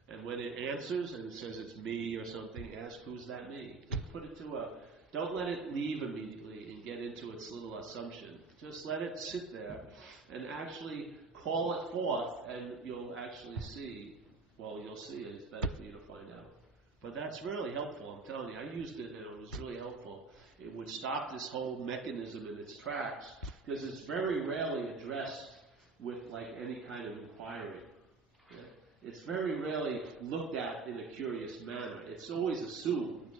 And when it answers and it says it's me or something, ask who's that me. Just put it to don't let it leave immediately and get into its little assumption. Just let it sit there and actually call it forth, and you'll actually see. Well, you'll see it. It's better for you to find out. But that's really helpful. I'm telling you, I used it and it was really helpful. It would stop this whole mechanism in its tracks because it's very rarely addressed with like any kind of inquiry. Yeah? It's very rarely looked at in a curious manner. It's always assumed,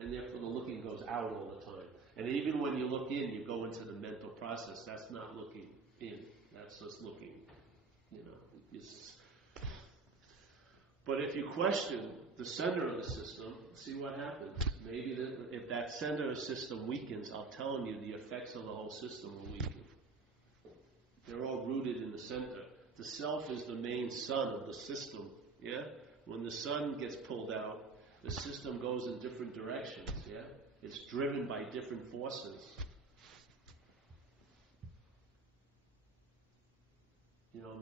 and therefore the looking goes out all the time. And even when you look in, you go into the mental process. That's not looking in. That's just looking, But if you question the center of the system, see what happens. Maybe if that center of the system weakens, I'm telling you, the effects of the whole system will weaken. They're all rooted in the center. The self is the main sun of the system. Yeah? When the sun gets pulled out, the system goes in different directions. Yeah? It's driven by different forces.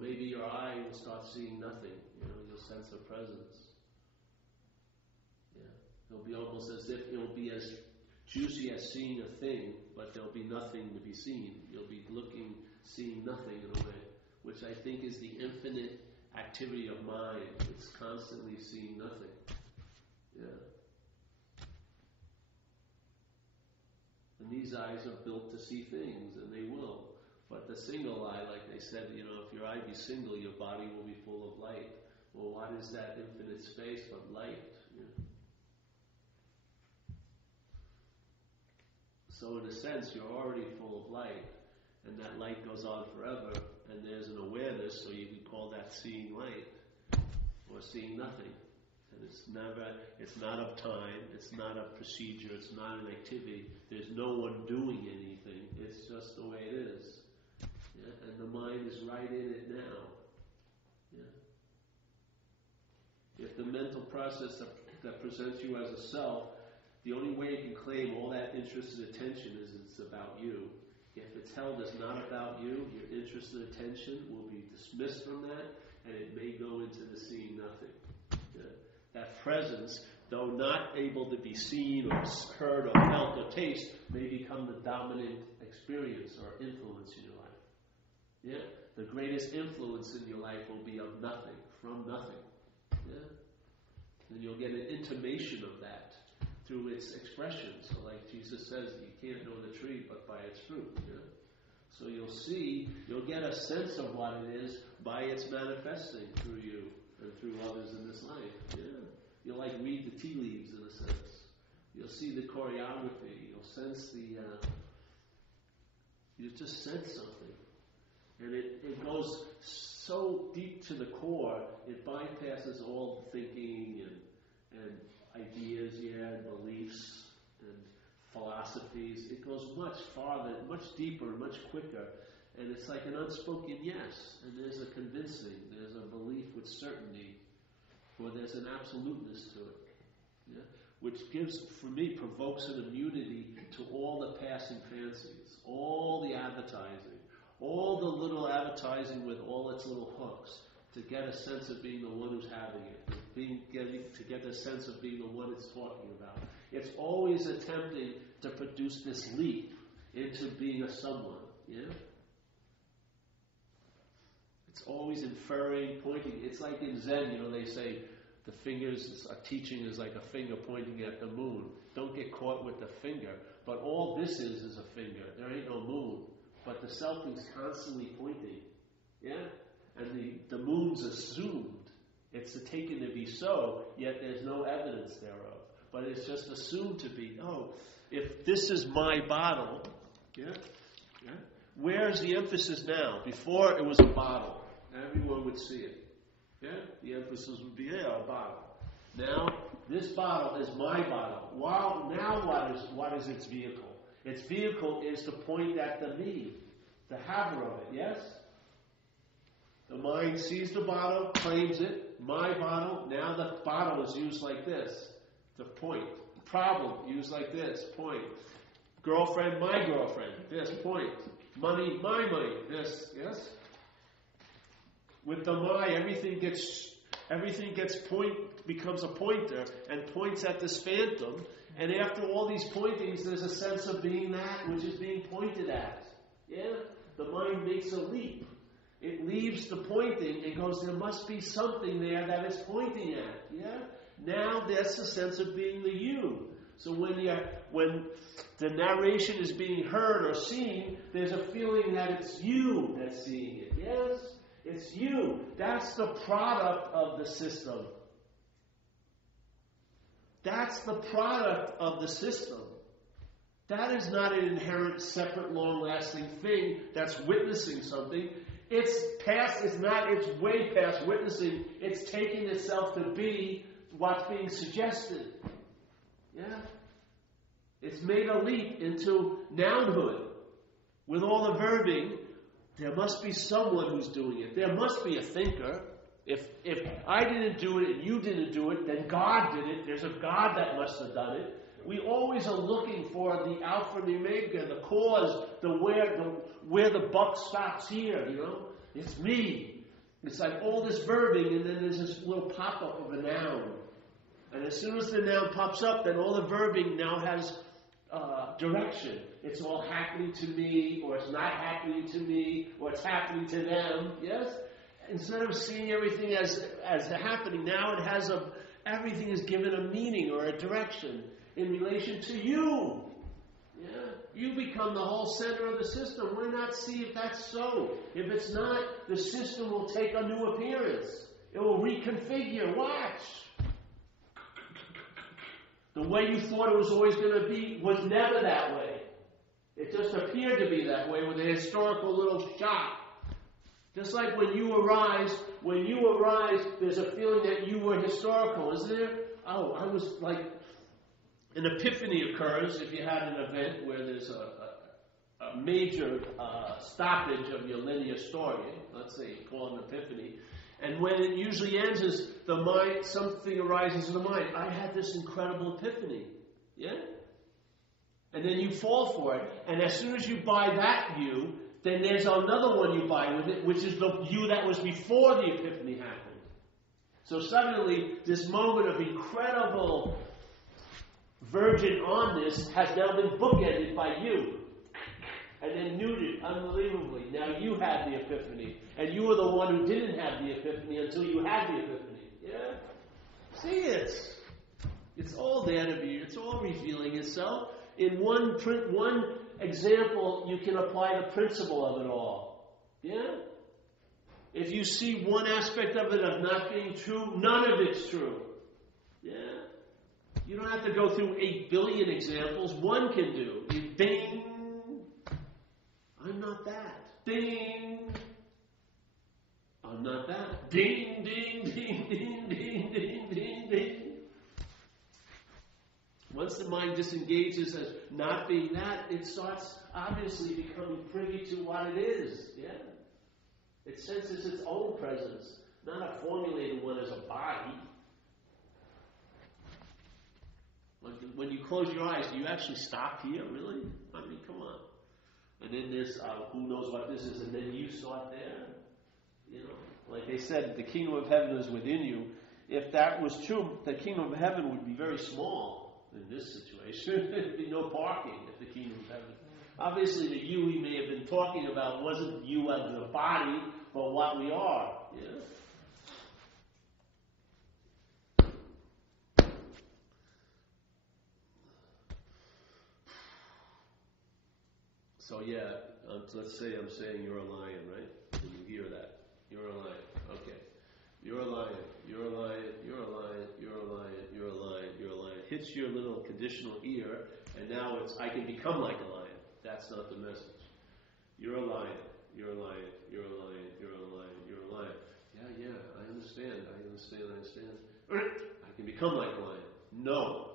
Maybe your eye will start seeing nothing. You'll sense a presence. Yeah. It'll be almost as if it'll be as juicy as seeing a thing, but there'll be nothing to be seen. You'll be looking, seeing nothing in a way, which I think is the infinite activity of mind. It's constantly seeing nothing. Yeah. And these eyes are built to see things, and they will. But the single eye, like they said, if your eye be single, your body will be full of light. Well, what is that infinite space but light? So in a sense, you're already full of light, and that light goes on forever, and there's an awareness, so you can call that seeing light, or seeing nothing. And it's not of time, it's not a procedure, it's not an activity, there's no one doing anything, it's just the way it is. Yeah? And the mind is right in it now. Yeah? If the mental process that presents you as a self, the only way you can claim all that interested attention is it's about you. If it's held as not about you, your interested attention will be dismissed from that, and it may go into the seeing nothing. Yeah? That presence, though not able to be seen or heard or felt or taste, may become the dominant experience or influence in your life. Yeah? The greatest influence in your life will be of nothing, from nothing. Yeah? And you'll get an intimation of that through its expression. So like Jesus says, you can't know the tree but by its fruit. Yeah? So you'll get a sense of what it is by its manifesting through you and through others in this life. Yeah? You'll read the tea leaves in a sense. You'll see the choreography. You'll sense you just sense something. And it goes so deep to the core, it bypasses all thinking and ideas, and beliefs and philosophies. It goes much farther, much deeper, much quicker. And it's like an unspoken yes. And there's a convincing, there's a belief with certainty, or there's an absoluteness to it. Yeah? Which provokes an immunity to all the passing fancies, all the advertising, All the little advertising with all its little hooks to get a sense of being the one who's having it, to get the sense of being the one it's talking about. It's always attempting to produce this leap into being a someone. Yeah? It's always inferring, pointing. It's like in Zen, they say the fingers, a teaching is like a finger pointing at the moon. Don't get caught with the finger. But all this is a finger. There ain't no moon. But the self is constantly pointing. Yeah? And the moon's assumed. It's taken to be so, yet there's no evidence thereof. But it's just assumed to be. Oh, if this is my bottle, yeah? Where's the emphasis now? Before it was a bottle. Everyone would see it. Yeah? The emphasis would be, a bottle. Now, this bottle is my bottle. Wow, now what is its vehicle? Its vehicle is to point at the me, the haver of it, yes? The mind sees the bottle, claims it, my bottle. Now the bottle is used like this, to point. Problem, used like this, point. Girlfriend, my girlfriend, this, point. Money, my money, this, yes? With the my, everything becomes a pointer and points at this phantom. And after all these pointings, there's a sense of being that which is being pointed at. Yeah? The mind makes a leap. It leaves the pointing and goes, there must be something there that it's pointing at. Yeah? Now that's the sense of being the you. So when the narration is being heard or seen, there's a feeling that it's you that's seeing it. Yes? It's you. That's the product of the system. That's the product of the system. That is not an inherent, separate, long-lasting thing that's witnessing something. It's way past witnessing. It's taking itself to be what's being suggested. Yeah? It's made a leap into nounhood. With all the verbing, there must be someone who's doing it. There must be a thinker. If I didn't do it and you didn't do it, then God did it. There's a God that must have done it. We always are looking for the Alpha and the Omega, the cause, where the buck stops here, It's me. It's like all this verbing, and then there's this little pop-up of a noun. And as soon as the noun pops up, then all the verbing now has direction. It's all happening to me, or it's not happening to me, or it's happening to them. Yes? Instead of seeing everything as happening, now everything is given a meaning or a direction in relation to you. Yeah? You become the whole center of the system. Why not see if that's so? If it's not, the system will take a new appearance. It will reconfigure. Watch. The way you thought it was always going to be was never that way. It just appeared to be that way with a historical little shot. Just like when you arise, there's a feeling that you were historical, isn't there? Oh, I was like, an epiphany occurs if you had an event where there's a major stoppage of your linear story. Let's say you call it an epiphany. And when it usually ends is the mind, something arises in the mind. I had this incredible epiphany. Yeah? And then you fall for it. And as soon as you buy that view, then there's another one you buy with it, which is the view that was before the epiphany happened. So suddenly, this moment of incredible virgin onness has now been bookended by you. And then neutered unbelievably. Now you had the epiphany. And you were the one who didn't have the epiphany until you had the epiphany. Yeah? See it. It's all there to be. It's all revealing itself. In one example, you can apply the principle of it all. Yeah? If you see one aspect of it of not being true, none of it's true. Yeah? You don't have to go through 8 billion examples. One can do. You ding. I'm not that. Ding. I'm not that. Ding, ding, ding, ding, ding, ding, ding, ding. Once the mind disengages as not being that, it starts obviously becoming privy to what it is. Yeah? It senses its own presence, not a formulated one as a body. When you close your eyes, do you actually stop here? Really? I mean, come on. And then this, who knows what this is, and then you saw it there. You know, like they said, the kingdom of heaven is within you. If that was true, the kingdom of heaven would be very small in this situation. There'd be no parking at the kingdom of heaven. Obviously, the you he may have been talking about wasn't you as the body, but what we are. Yeah? So let's say I'm saying you're a lion, right? When you hear that, you're a lion. Okay. You're a lion, you're a lion, you're a lion, you're a lion, you're a lion, you're a lion. Hits your little conditional ear, and now it's, I can become like a lion. That's not the message. You're a lion, you're a lion, you're a lion, you're a lion, you're a lion. Yeah, I understand. I can become like a lion. No,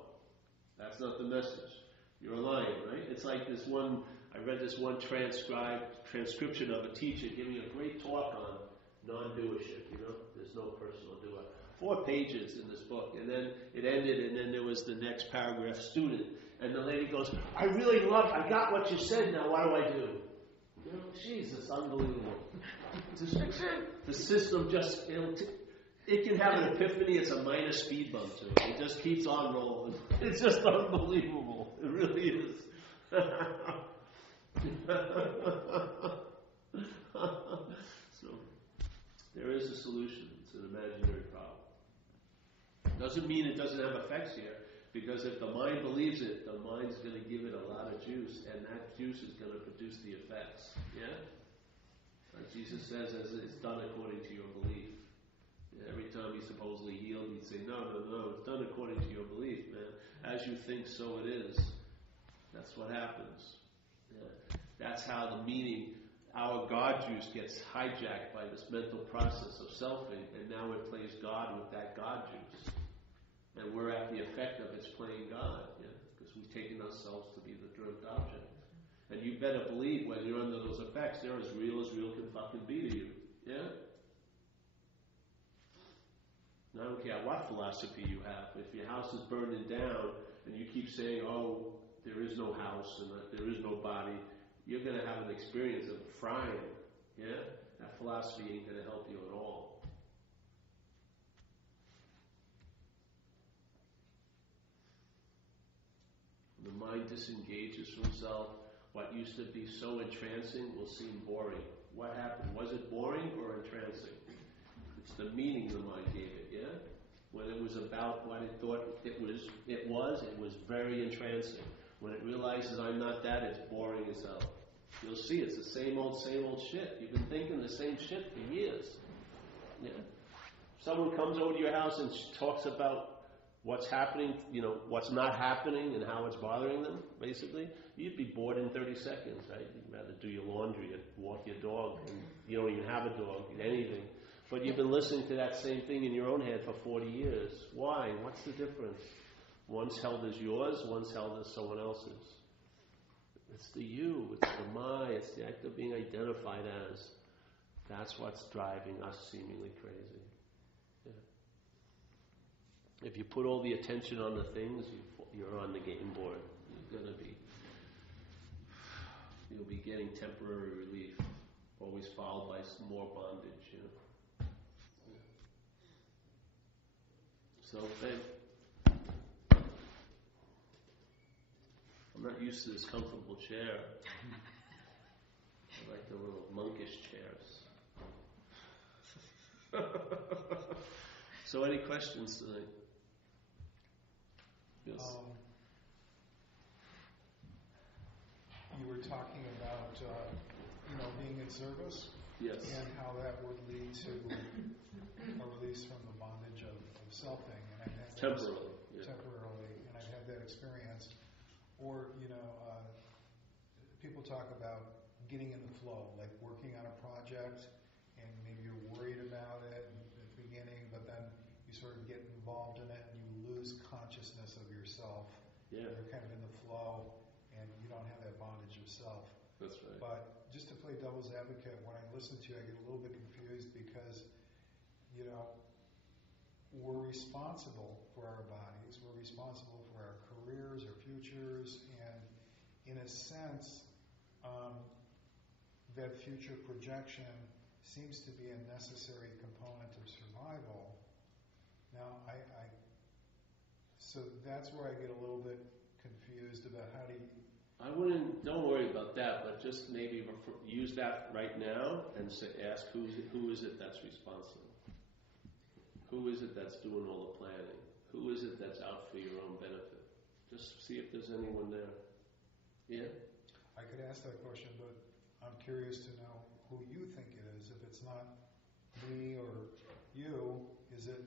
that's not the message. You're a lion, right? It's like this one, I read this one transcription of a teacher giving a great talk on non-doership, there's no personal doer. 4 pages in this book, and then it ended, and then there was the next paragraph, student, and the lady goes, I got what you said, now what do I do? Jesus, unbelievable. The system just, it can have an epiphany, it's a minor speed bump to it. It just keeps on rolling. It's just unbelievable. It really is. So, there is a solution. It's an imaginary problem. Doesn't mean it doesn't have effects here, because if the mind believes it, the mind's going to give it a lot of juice, and that juice is going to produce the effects. Yeah? Like Jesus says, as it's done according to your belief. Every time he supposedly healed, he'd say, no, it's done according to your belief, man. As you think, so it is. That's what happens. Yeah. That's how the meaning, our God juice gets hijacked by this mental process of selfing, and now it plays God with that God juice. And we're at the effect of it's playing God, because we've taken ourselves to be the dreamt object. And you better believe when you're under those effects, they're as real can fucking be to you. Yeah? I don't care what philosophy you have. If your house is burning down and you keep saying, oh, there is no house and there is no body, you're going to have an experience of frying. Yeah? That philosophy ain't going to help you at all. When the mind disengages from self, what used to be so entrancing will seem boring. What happened? Was it boring or entrancing? It's the meaning the mind gave it, yeah? When it was about what it thought it was very entrancing. When it realizes I'm not that, it's boring as hell. You'll see it's the same old shit. You've been thinking the same shit for years. Yeah? Someone comes over to your house and talks about what's happening, what's not happening and how it's bothering them, basically. You'd be bored in 30 seconds, right? You'd rather do your laundry and walk your dog, and you don't even have a dog, anything. But you've been listening to that same thing in your own head for 40 years. Why? What's the difference? One's held as yours, one's held as someone else's. It's the you, it's the my, it's the act of being identified as. That's what's driving us seemingly crazy. Yeah. If you put all the attention on the things, you're on the game board. You'll be getting temporary relief, always followed by some more bondage, So, I'm not used to this comfortable chair. I like the little monkish chairs. So, any questions tonight? Yes. You were talking about, being in service. Yes. And how that would lead to a release from the bondage of selfing. And I've had temporarily, and I've had that experience. Or, people talk about getting in the flow, like working on a project, and maybe you're worried about it at the beginning, but then you sort of get involved in it and you lose consciousness of yourself. Yeah. You're kind of in the flow and you don't have that bondage of self. That's right. But just to play devil's advocate, when I listen to you, I get a little bit confused because, we're responsible for our bodies, we're responsible for our careers, our futures, and in a sense, that future projection seems to be a necessary component of survival. Now, so that's where I get a little bit confused about how do you... don't worry about that, but just maybe use that right now and ask who is it that's responsible? Who is it that's doing all the planning? Who is it that's out for your own benefit? Just see if there's anyone there. Yeah? I could ask that question, but I'm curious to know who you think it is. If it's not me or you, is it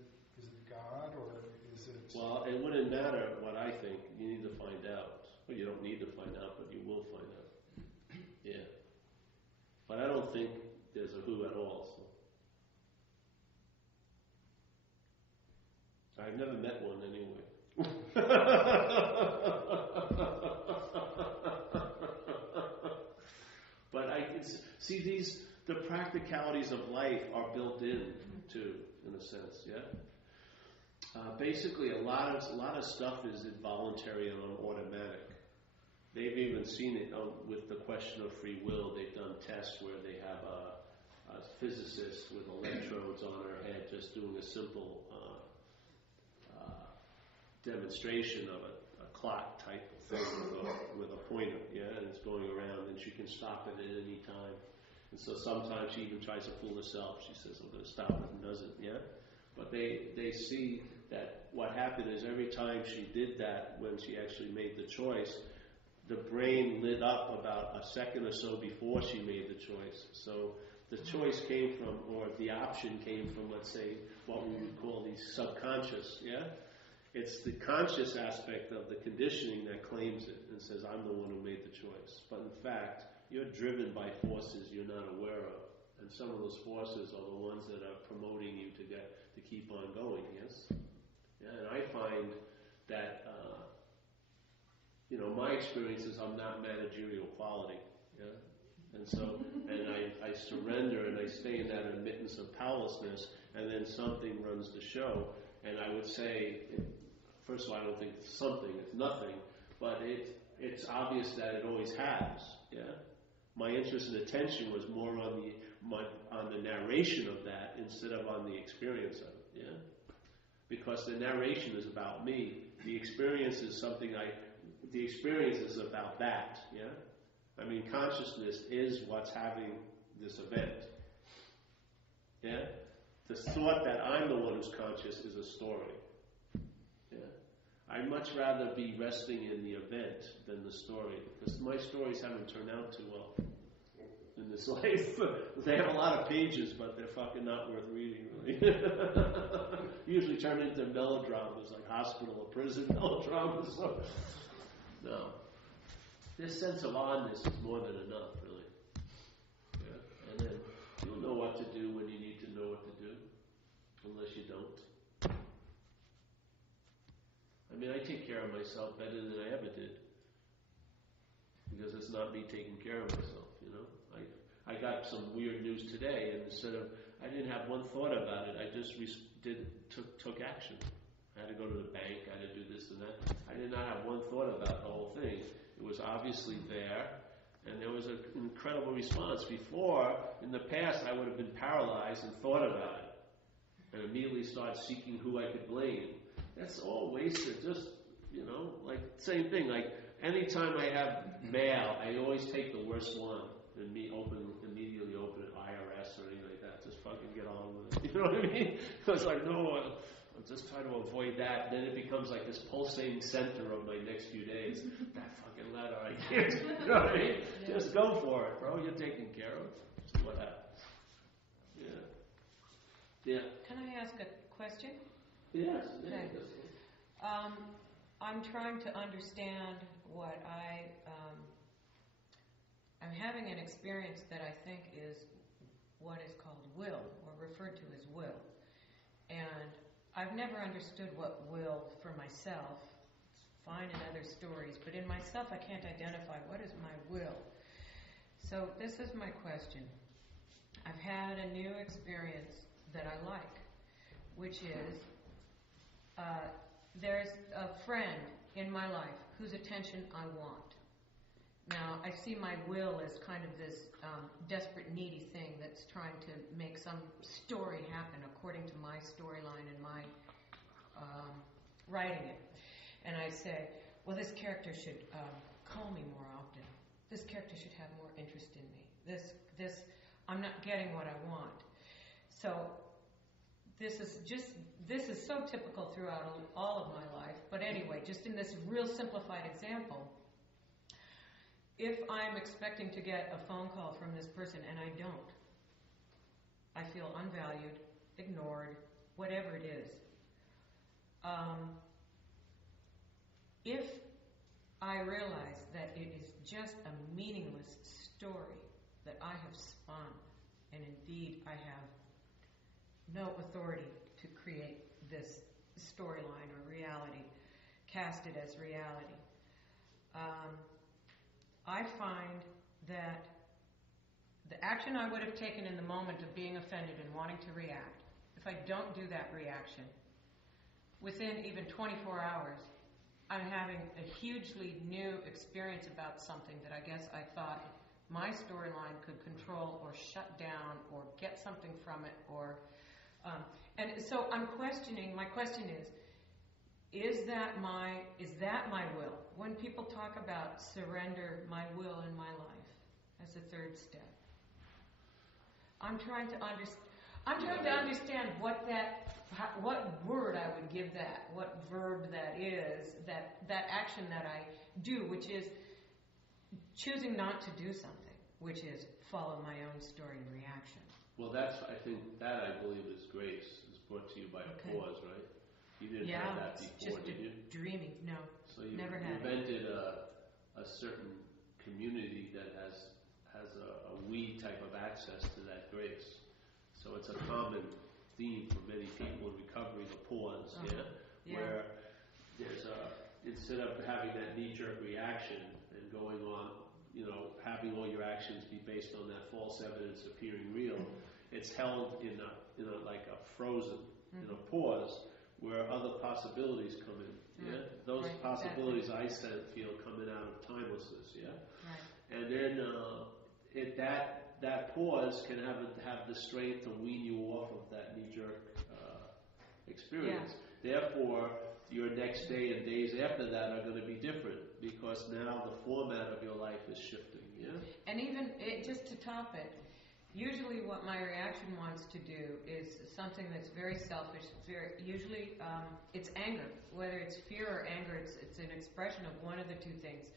God or is it... Well, it wouldn't matter what I think. You need to find out. Well, you don't need to find out, but you will find out. Yeah. But I don't think there's a who at all. So. I've never met one anyway. But I can see the practicalities of life are built in too, in a sense, yeah? Basically, a lot of stuff is involuntary and automatic. They've even seen it with the question of free will. They've done tests where they have a physicist with electrodes on her head just doing a simple demonstration of a clock type of thing with a pointer, yeah, and it's going around, and she can stop it at any time. And so sometimes she even tries to fool herself. She says, "I'm going to stop it," and doesn't, yeah. But they see that what happened is every time she did that, when she actually made the choice, the brain lit up about a second or so before she made the choice. So the choice came from, or the option came from, let's say, what we would call the subconscious, yeah? It's the conscious aspect of the conditioning that claims it and says, I'm the one who made the choice. But in fact, you're driven by forces you're not aware of. And some of those forces are the ones that are promoting you to keep on going, yes? Yeah, and I find that, my experience is I'm not managerial quality, yeah? And so, and I surrender and I stay in that admittance of powerlessness, and then something runs the show. And I would say, first of all, I don't think it's something, it's nothing, but it's obvious that it always has, yeah? My interest and attention was more on the narration of that instead of on the experience of it, yeah? Because the narration is about me. The experience is the experience is about that, yeah? I mean, consciousness is what's having this event, yeah? The thought that I'm the one who's conscious is a story, yeah? I'd much rather be resting in the event than the story, because my stories haven't turned out too well in this life. They have a lot of pages, but they're fucking not worth reading, really. Usually turn into melodramas, like hospital or prison melodramas. So, no. This sense of oddness is more than enough, really. Yeah? And then you'll know what to do when you need to know what to do, unless you don't. I mean, I take care of myself better than I ever did, because it's not me taking care of myself, I got some weird news today, and I didn't have one thought about it. I just took action. I had to go to the bank. I had to do this and that. I did not have one thought about the whole thing. It was obviously there, and there was an incredible response. Before, in the past, I would have been paralyzed and thought about it, and immediately start seeking who I could blame. That's all wasted. Just, like, same thing. Like, anytime I have mail, I always take the worst one and immediately open it, IRS or anything like that. Just fucking get on with it. You know what I mean? Because like, no, I'll just try to avoid that. Then it becomes like this pulsating center of my next few days. That fucking letter, I can't. You know what I mean? Yeah. Just go for it, bro. You're taken care of. Just what happens. Yeah. Yeah. Can I ask a question? Yes. Okay. I'm trying to understand what I'm having an experience that I think is what is called will, or referred to as will. And I've never understood what will for myself. It's fine in other stories, but in myself I can't identify what is my will. So this is my question. I've had a new experience that I like, which is there's a friend in my life whose attention I want. Now, I see my will as kind of this desperate, needy thing that's trying to make some story happen according to my storyline and my writing it. And I say, well, this character should call me more often. This character should have more interest in me. I'm not getting what I want. So this is so typical throughout all of my life. But anyway, just in this real simplified example, if I'm expecting to get a phone call from this person and I don't, I feel unvalued, ignored, whatever it is. If I realize that it is just a meaningless story that I have spun, and indeed I have no authority to create this storyline or reality, cast it as reality, I find that the action I would have taken in the moment of being offended and wanting to react, if I don't do that reaction, within even 24 hours, I'm having a hugely new experience about something that I guess I thought my storyline could control or shut down or get something from it, or and so I'm questioning. My question is that my will? When people talk about surrender my will in my life as a third step, I'm trying to understand what word I would give that, what verb that is, that action that I do, which is choosing not to do something, which is follow my own story and reaction. Well, I believe is grace. Is brought to you by a pause, right? You didn't have that before, just did you? Dreaming, no. So you never had invented a certain community that has a we type of access to that grace. So it's a common theme for many people in recovery, the pause, where there's instead of having that knee-jerk reaction and going on, having all your actions be based on that false evidence appearing real, it's held in a like a frozen, in a pause where other possibilities come in. Those possibilities exactly. I feel coming out of timelessness. Right. And then that pause can have the strength to wean you off of that knee-jerk experience. Therefore, your next day and days after that are going to be different because now the format of your life is shifting. And even just to top it, usually what my reaction wants to do is something that's very selfish. Usually it's anger. Whether it's fear or anger, it's an expression of one of the two things.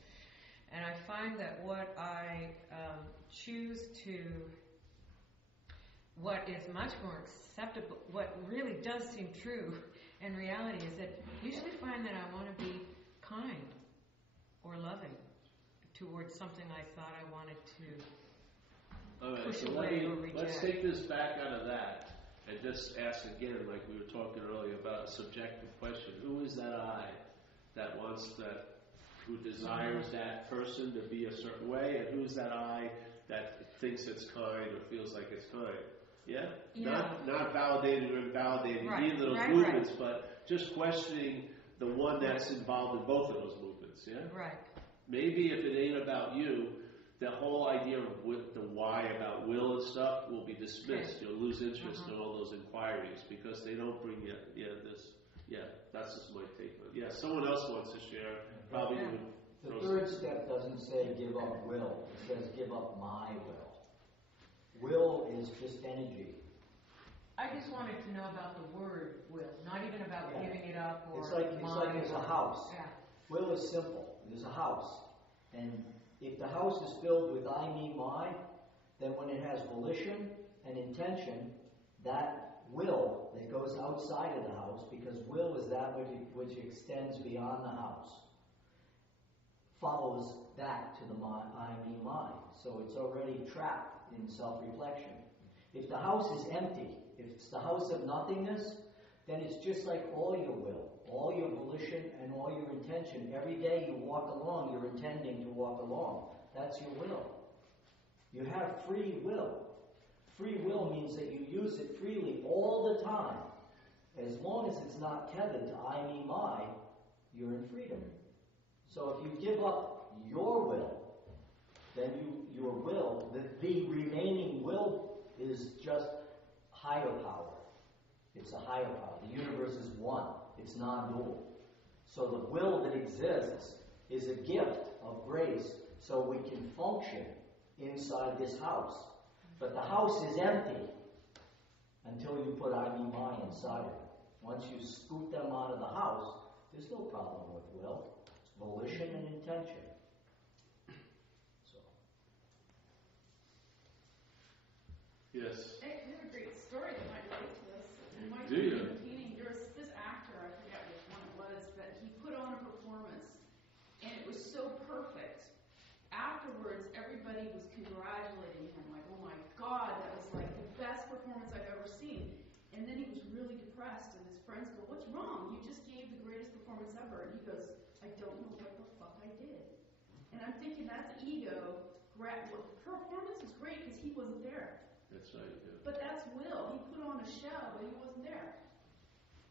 And I find that what I choose to, what is much more acceptable, what really does seem true in reality is that I usually find that I want to be kind or loving towards something I thought I wanted to push away or reject. Let's take this back out of that and just ask again, like we were talking earlier about a subjective question. Who is that I that wants that, who desires that person to be a certain way, and who's that I that thinks it's kind or feels like it's kind? Yeah? Not validating or invalidating either of those movements, but just questioning the one that's involved in both of those movements. Yeah? Right. Maybe if it ain't about you, the whole idea of the why about will and stuff will be dismissed. You'll lose interest in all those inquiries because they don't bring you. That's just my take on it. Yeah, someone else wants to share. Probably would. The third step doesn't say give up will. It says give up my will. Will is just energy. I just wanted to know about the word will, not even about giving it up or it's like there's a house. Yeah. Will is simple. There's a house. And if the house is filled with I, me, my, then when it has volition and intention, that will that goes outside of the house, because will is that which extends beyond the house, follows back to the I, me, my. So it's already trapped in self-reflection. If the house is empty, if it's the house of nothingness, then it's just like all your will, all your volition, and all your intention. Every day you walk along, you're intending to walk along. That's your will. You have free will. Free will means that you use it freely all the time. As long as it's not tethered to I, me, my, you're in freedom. So if you give up your will then your will, the remaining will is just higher power. It's a higher power. The universe is one. It's non-dual. So the will that exists is a gift of grace so we can function inside this house. But the house is empty until you put I, me, mine inside of it. Once you scoot them out of the house, there's no problem with will. It's volition and intention. So. Yes. I have a great story that might relate to this. Mike, Do you? painting, there was this actor, I forget which one it was, but he put on a performance, and it was so perfect. Afterwards, everybody was congratulating him, like, oh my God, that was like the best performance I've ever seen. And then he was really depressed, and his friends go, what's wrong? You just gave the greatest performance ever. And he goes, I don't know what the fuck I did. And I'm thinking that's ego. Performance was great because he wasn't there. That's right, yeah. But that's will. He put on a show, but he wasn't there.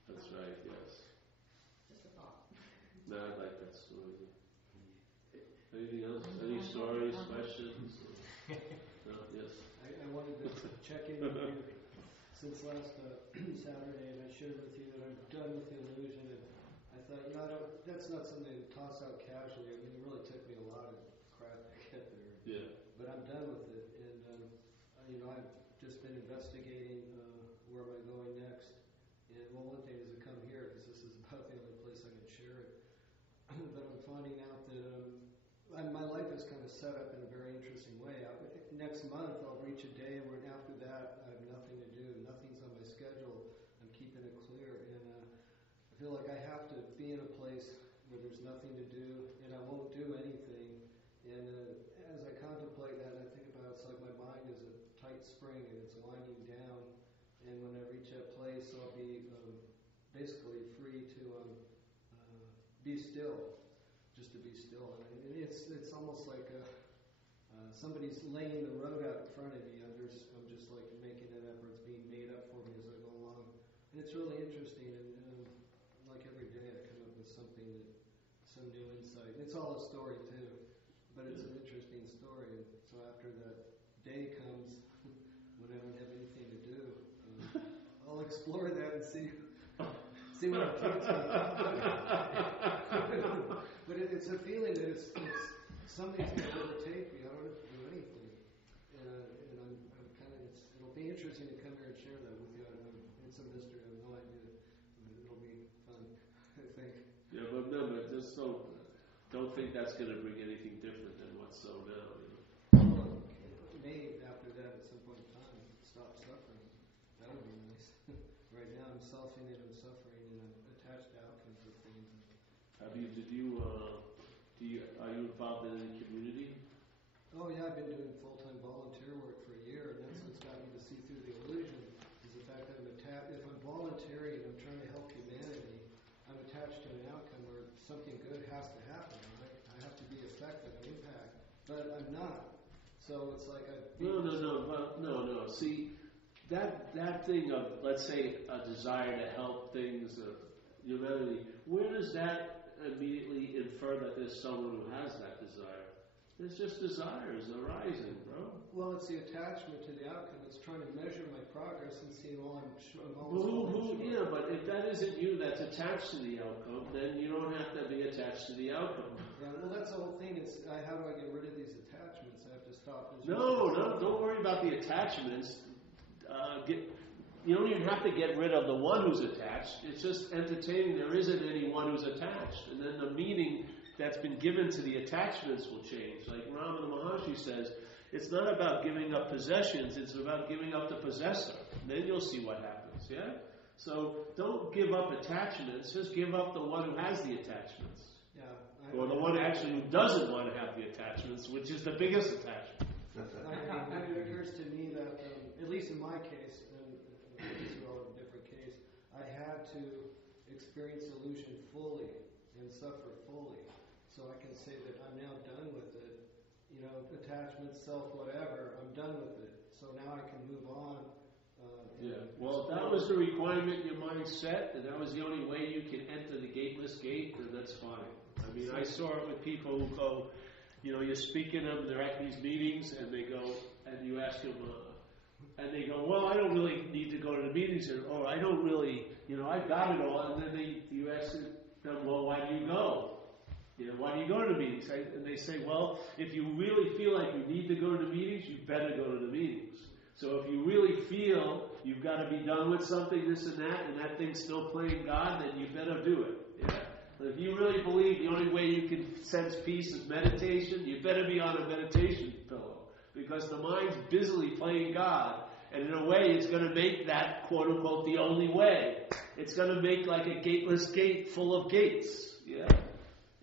That's right, yes. Just a thought. No, I like that story. Anything else? Any stories, questions? No? Yes. I wanted to check in with you since last Saturday, and I shared with you that I'm done with the illusion. And I thought, that's not something to toss out casually. I mean, it really took me a lot of crap to get there. Yeah. But I'm done with it, and I've just been investigating where am I going next. And one thing is to come here because this is about the only place I can share it. But I'm finding out that my life is kind of set up in a very interesting way. Next month I'll reach a day where after that I have nothing to do. Nothing's on my schedule. I'm keeping it clear, and I feel like I have to be in a place where there's nothing to do, and I won't do anything. And as I contemplate that, I think about it's like my mind is a tight spring and it's winding down. And when I reach that place, I'll be basically free to be still, just to be still. And it's almost like somebody's laying the road out in front of me. I'm just like making an effort. It's being made up for me as I go along. And it's really interesting. And like every day I come up with something, some new insight. It's all a story too. But it's an interesting story. And so after that day comes, when I don't have anything to do, I'll explore that and see what it takes me. But it's a feeling that it's something's going to overtake me. I don't have to do anything. And I'm kind of, it'll be interesting to come here and share that with you. It's a mystery. I have no idea. It'll be fun, I think. Yeah, but just don't think that's going to bring anything different than what's so now. Well, maybe after that, at some point in time, stop suffering. That would be nice. Right now, I'm selfing it, I'm suffering, and I'm attached to outcomes of things. Are you involved in any community? Oh yeah, I've been doing full-time volunteer work for a year, and that's what's got me to see through the illusion. Is the fact that if I'm volunteering and I'm trying to help humanity, I'm attached to an outcome where something good has to happen. Right? I have to be effective and impact, but I'm not. So it's like No. See, that thing of, let's say, a desire to help things of humanity, where does that immediately infer that there's someone who has that desire? It's just desires arising, bro. Well, it's the attachment to the outcome. It's trying to measure my progress and see, I'm always Yeah, but if that isn't you that's attached to the outcome, then you don't have to be attached to the outcome. Yeah, well, that's the whole thing. It's how do I get rid of these attachments? I have to stop. No, don't worry about the attachments. You don't even have to get rid of the one who's attached. It's just entertaining there isn't anyone who's attached. And then the meaning that's been given to the attachments will change. Like Ramana Maharshi says, it's not about giving up possessions, it's about giving up the possessor. And then you'll see what happens, yeah? So don't give up attachments, just give up the one who has the attachments. Yeah. Or the one actually who doesn't want to have the attachments, which is the biggest attachment. It occurs to me that, at least in my case, and these are all in a different case, I had to experience illusion fully and suffer fully. So I can say that I'm now done with it. Attachment, self, whatever, I'm done with it. So now I can move on. Well, if that was the requirement your mind set, and that was the only way you can enter the gateless gate, then that's fine. I mean, I saw it with people who go, you're speaking to them, they're at these meetings, and they go, and you ask them, and they go, well, I don't really need to go to the meetings, or I don't really, I've got it all, and then you ask them, well, why do you go? Why do you go to the meetings? And they say, well, if you really feel like you need to go to the meetings, you better go to the meetings. So if you really feel you've got to be done with something, this and that thing's still playing God, then you better do it. Yeah? But if you really believe the only way you can sense peace is meditation, you better be on a meditation pillow. Because the mind's busily playing God, and in a way it's going to make that, quote unquote, the only way. It's going to make like a gateless gate full of gates. Yeah?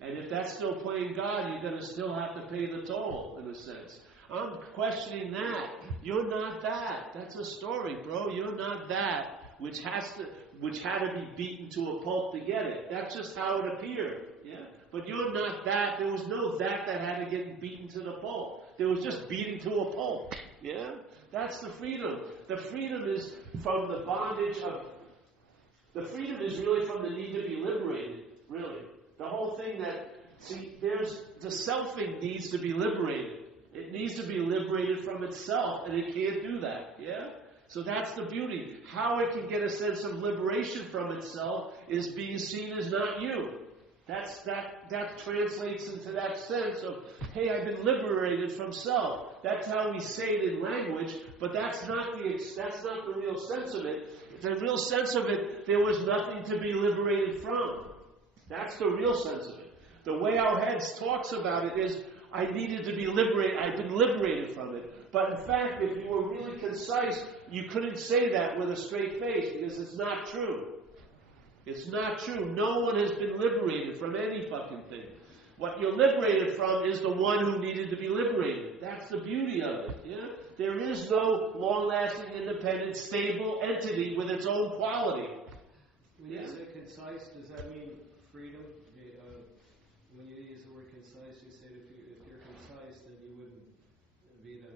And if that's still playing God, you're going to still have to pay the toll, in a sense. I'm questioning that. You're not that. That's a story, bro. You're not that, which had to be beaten to a pulp to get it. That's just how it appeared. Yeah. But you're not that. There was no that had to get beaten to the pulp. There was just beating to a pulp. Yeah. That's the freedom. The freedom is from the bondage of. The freedom is really from the need to be liberated. Really. The whole thing the selfing needs to be liberated. It needs to be liberated from itself, and it can't do that. Yeah? So that's the beauty. How it can get a sense of liberation from itself is being seen as not you. That translates into that sense of, hey, I've been liberated from self. That's how we say it in language, but that's not the real sense of it. The real sense of it, there was nothing to be liberated from. That's the real sense of it. The way our heads talks about it is, I needed to be liberated. I've been liberated from it. But in fact, if you were really concise, you couldn't say that with a straight face because it's not true. It's not true. No one has been liberated from any fucking thing. What you're liberated from is the one who needed to be liberated. That's the beauty of it. Yeah? There is no long-lasting, independent, stable entity with its own quality. When you say concise, does that mean freedom? When you use the word concise, you say if you're concise, then you wouldn't be the.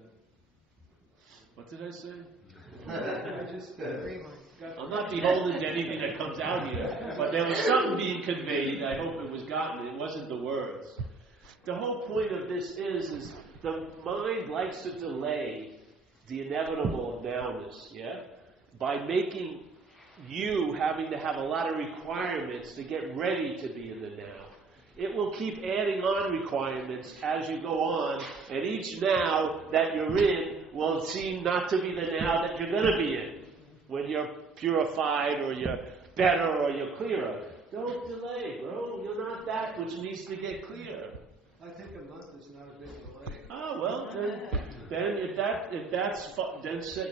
What did I say? I just I'm not beholden to anything that comes out here, but there was something being conveyed. I hope it was gotten. It wasn't the words. The whole point of this is the mind likes to delay the inevitable nowness, yeah, by making you having to have a lot of requirements to get ready to be in the now. It will keep adding on requirements as you go on, and each now that you're in will seem not to be the now that you're going to be in when you're purified or you're better or you're clearer. Don't delay, bro. You're not that which needs to get clear. I think a month is not a big delay. Oh, well, then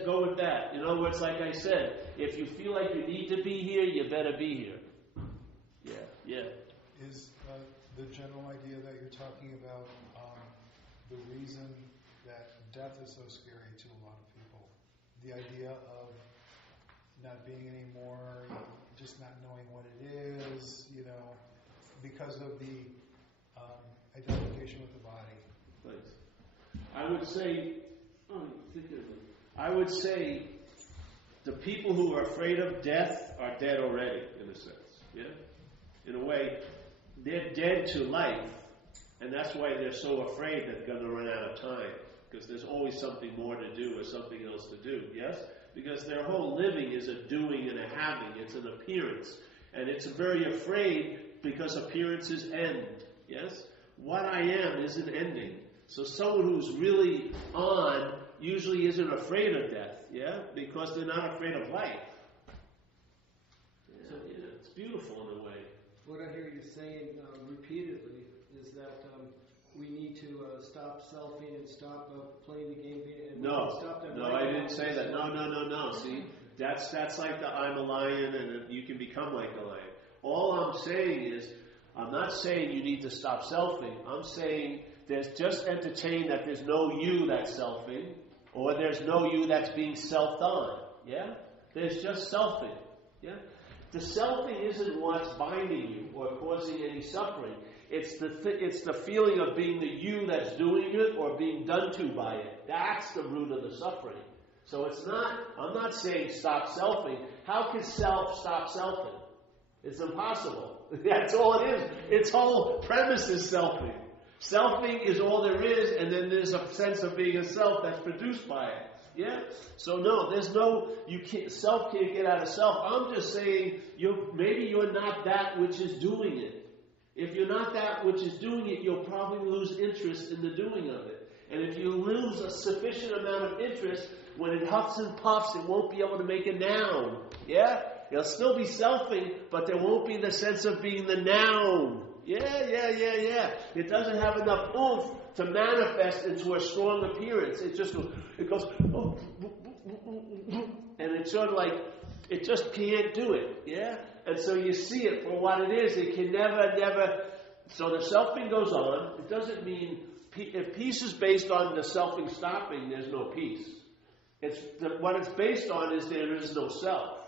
go with that. In other words, like I said, if you feel like you need to be here, you better be here. Yeah. Is the general idea that you're talking about the reason that death is so scary to a lot of people? The idea of not being anymore, just not knowing what it is, because of the identification with the body. Thanks. I would say the people who are afraid of death are dead already, in a sense. Yeah? In a way, they're dead to life, and that's why they're so afraid that they're going to run out of time, because there's always something more to do or something else to do, yes? Because their whole living is a doing and a having. It's an appearance. And it's very afraid because appearances end, yes? What I am isn't ending. So someone who's really on usually isn't afraid of death, yeah? Because they're not afraid of life. So, it's beautiful in a way. What I hear you saying repeatedly is that we need to stop selfing and stop playing the game. And stop that. No, I didn't say that. No. See, that's like the I'm a lion and you can become like a lion. All I'm saying is, I'm not saying you need to stop selfing. I'm saying just entertain that there's no you that's selfing, or there's no you that's being selfed on. Yeah? There's just selfing. Yeah? The selfing isn't what's binding you or causing any suffering. It's the feeling of being the you that's doing it or being done to by it. That's the root of the suffering. So I'm not saying stop selfing. How can self stop selfing? It's impossible. That's all it is. Its whole premise is selfing. Selfing is all there is, and then there's a sense of being a self that's produced by it. Yeah? So no, there's no, self can't get out of self. I'm just saying, maybe you're not that which is doing it. If you're not that which is doing it, you'll probably lose interest in the doing of it. And if you lose a sufficient amount of interest, when it huffs and puffs, it won't be able to make a noun. Yeah? It'll still be selfing, but there won't be the sense of being the noun. Yeah. It doesn't have enough oomph to manifest into a strong appearance. It goes, and it's sort of like, it just can't do it. Yeah? And so you see it for what it is. It can never, so the selfing goes on. It doesn't mean, if peace is based on the selfing stopping, there's no peace. What it's based on is there is no self.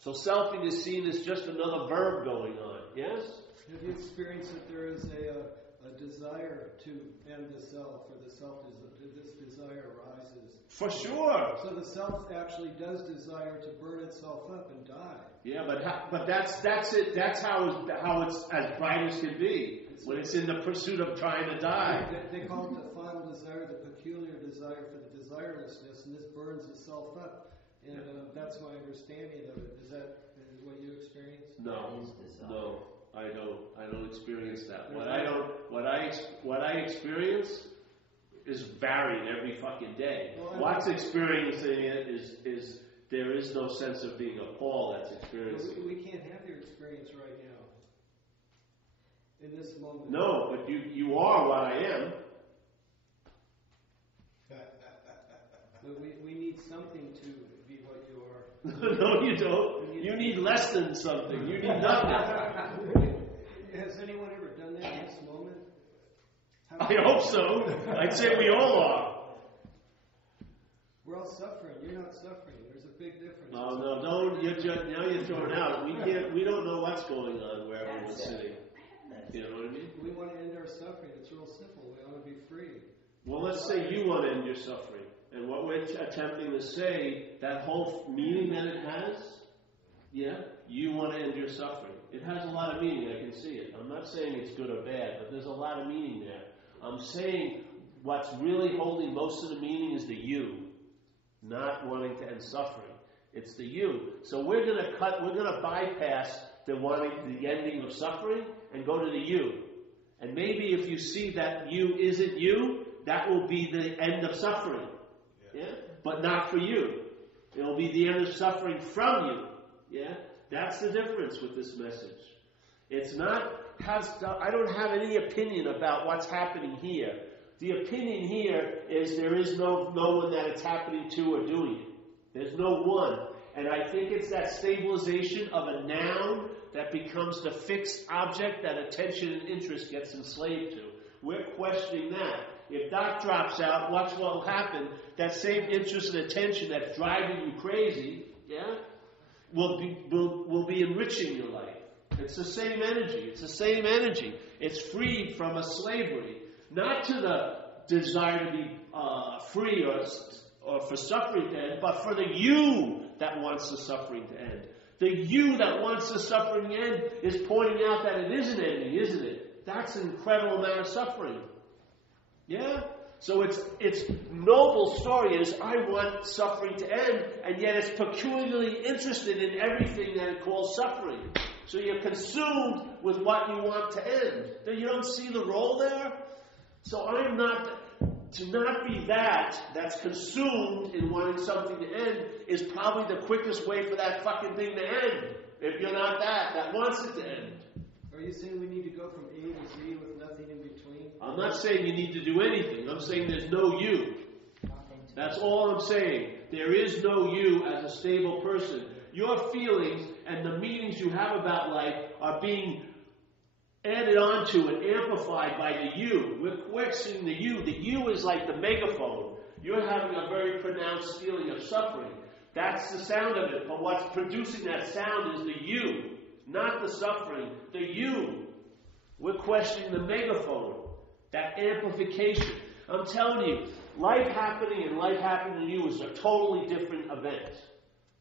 So selfing is seen as just another verb going on. Yes? Have you experienced that there is a desire to end the self, or the self this desire arises? For sure. So the self actually does desire to burn itself up and die. Yeah, but that's it. That's how it's as bright as can be when it's in the pursuit of trying to die. They call it the final desire, the peculiar desire for the desirelessness, and this burns itself up. And that's my understanding of it. Is that what you experience? No, I don't experience that. What I experience is varied every fucking day. What's experiencing it is there is no sense of being a Paul that's experiencing. We can't have your experience right now. In this moment. No, but you are what I am. But we need something to be what you are. No, you don't. You need less than something. You need nothing. Has anyone ever done that in this moment? I hope so. I'd say we all are. We're all suffering. You're not suffering. There's a big difference. No, don't. Now you're thrown out. We don't know what's going on wherever we're sitting. You know what I mean? We want to end our suffering. It's real simple. We want to be free. Well, let's say you want to end your suffering. And what we're attempting to say, that whole meaning that it has, you want to end your suffering. It has a lot of meaning, I can see it. I'm not saying it's good or bad, but there's a lot of meaning there. I'm saying what's really holding most of the meaning is the you, not wanting to end suffering. It's the you. So we're going to bypass the ending of suffering and go to the you. And maybe if you see that you isn't you, that will be the end of suffering. Yeah? But not for you. It'll be the end of suffering from you. Yeah? That's the difference with this message. It's not, I don't have any opinion about what's happening here. The opinion here is there is no one that it's happening to or doing it. There's no one. And I think it's that stabilization of a noun that becomes the fixed object that attention and interest gets enslaved to. We're questioning that. If that drops out, watch what will happen. That same interest and attention that's driving you crazy, will be enriching your life. It's the same energy. It's freed from a slavery, not to the desire to be free or for suffering to end, but for the you that wants the suffering to end. The you that wants the suffering to end is pointing out that it isn't ending, isn't it? That's an incredible amount of suffering. Yeah? So its noble story is, I want suffering to end, and yet it's peculiarly interested in everything that it calls suffering. So you're consumed with what you want to end. You don't see the role there? So to not be that's consumed in wanting something to end is probably the quickest way for that fucking thing to end. If you're not that wants it to end. Are you saying we need to go from A to Z with nothing in between? I'm not saying you need to do anything. I'm saying there's no you. That's all I'm saying. There is no you as a stable person. Your feelings and the meanings you have about life are being added onto and amplified by the you. We're questioning the you. The you is like the megaphone. You're having a very pronounced feeling of suffering. That's the sound of it. But what's producing that sound is the you, not the suffering. The you. We're questioning the megaphone. That amplification. I'm telling you, life happening and life happening to you is a totally different event.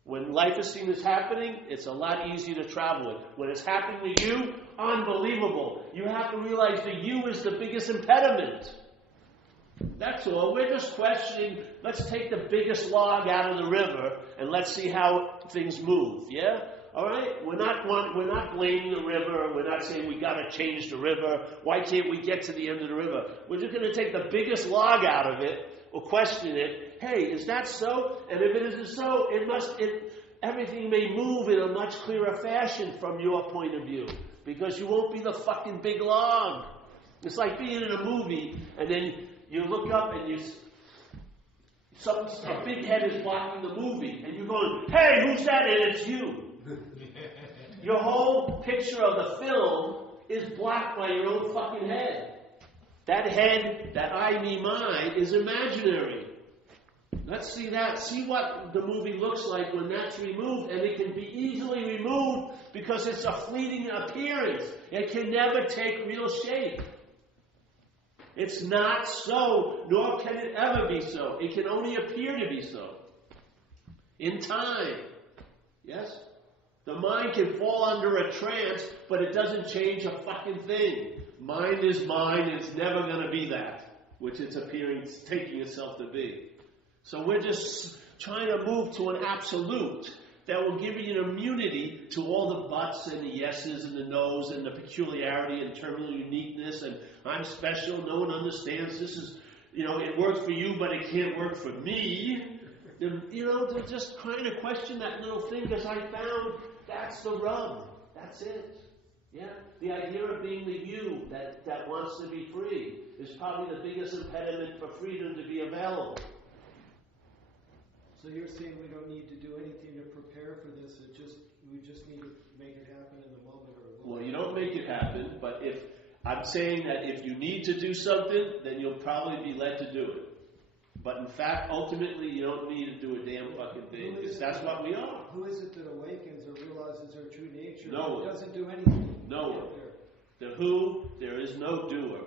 When life is seen as happening, it's a lot easier to travel with. When it's happening to you, unbelievable. You have to realize the you is the biggest impediment. That's all. We're just questioning, let's take the biggest log out of the river and let's see how things move, yeah? All right? We're not blaming the river. We're not saying we got to change the river. Why can't we get to the end of the river? We're just going to take the biggest log out of it or question it. Hey, is that so? And if it isn't so, everything may move in a much clearer fashion from your point of view, because you won't be the fucking big log. It's like being in a movie and then you look up and a big head is blocking the movie, and you're going, hey, who's that? And it's you. Your whole picture of the film is blocked by your own fucking head. That head, that I, me, mine, is imaginary. Let's see that. See what the movie looks like when that's removed, and it can be easily removed because it's a fleeting appearance. It can never take real shape. It's not so, nor can it ever be so. It can only appear to be so. In time. Yes? The mind can fall under a trance, but it doesn't change a fucking thing. Mind is mind, it's never going to be that, which it's taking itself to be. So we're just trying to move to an absolute that will give you an immunity to all the buts and the yeses and the nos and the peculiarity and terminal uniqueness and I'm special, no one understands, this is, it worked for you, but it can't work for me. To just kind of question that little thing, because I found that's the rub. That's it. Yeah? The idea of being the you that wants to be free is probably the biggest impediment for freedom to be available. So you're saying we don't need to do anything to prepare for this, we just need to make it happen in the moment? Well, you don't make it happen, but I'm saying that if you need to do something, then you'll probably be led to do it. But in fact, ultimately, you don't need to do a damn fucking thing, because that's what we are. Who is it that awakens or realizes their true nature? No one. Doesn't do anything. No one. The who, there is no doer.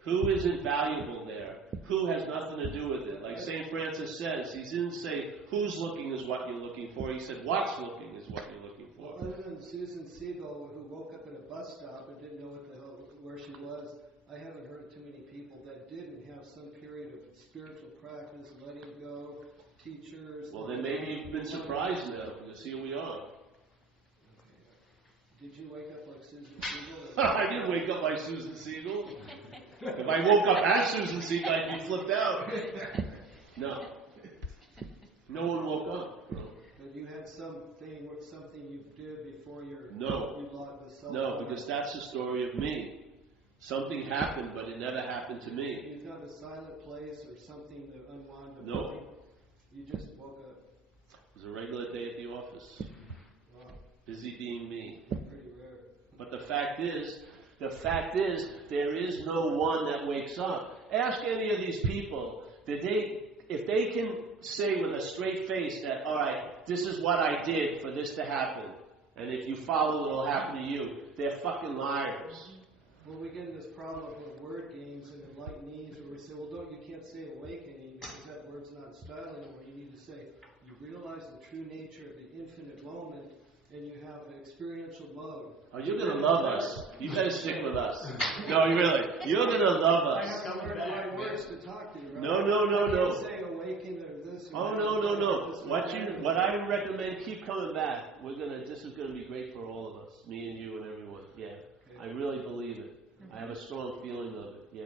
Who is invaluable there? Who has nothing to do with it? Like St. Francis says, he didn't say who's looking is what you're looking for. He said what's looking is what you're looking for. Well, other than Susan Siegel, who woke up at a bus stop and didn't know where she was, I haven't heard too many people that didn't have some period of spiritual practice, letting go, teachers. Well, then maybe you've been surprised now, because here we are. Did you wake up like Susan Siegel? I didn't wake up like Susan Siegel. If I woke up as Susan Siegel, I'd be flipped out. No. No one woke up. But you had something you did before you locked the cell. No, because that's the story of me. Something happened, but it never happened to me. You found a silent place or something to unwind the No. body? You just woke up. It was a regular day at the office. Wow. Busy being me. Pretty rare. But the fact is, there is no one that wakes up. Ask any of these people, if they can say with a straight face that, all right, this is what I did for this to happen, and if you follow, it'll happen to you, they're fucking liars. Well, we get in this problem of word games and enlightenees where we say, well, you can't say awakening because that word's not style anymore. You need to say, you realize the true nature of the infinite moment and you have an experiential mode. Oh, you're going to love us. You better stick with us. No, really. You're going to love us. I have to learn the right words to talk to you, right? No. I can't say awaken or this or that. No. What I recommend, keep coming back. This is going to be great for all of us. Me and you and everyone. Yeah. I really believe it. I have a strong feeling of it. Yeah.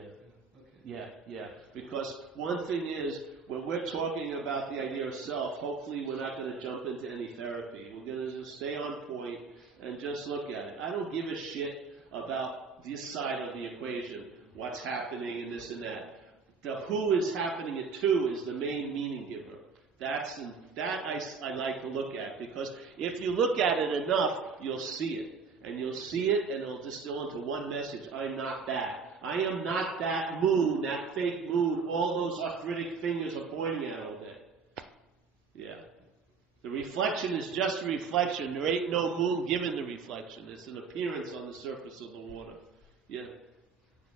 Okay. Yeah. Because one thing is, when we're talking about the idea of self, hopefully we're not going to jump into any therapy. We're going to just stay on point and just look at it. I don't give a shit about this side of the equation, what's happening and this and that. The who is happening it to is the main meaning giver. That I like to look at, because if you look at it enough, you'll see it. And you'll see it, and it'll distill into one message. I'm not that. I am not that moon, that fake moon, all those arthritic fingers are pointing at all day. Yeah. The reflection is just a reflection. There ain't no moon given the reflection. It's an appearance on the surface of the water. Yeah.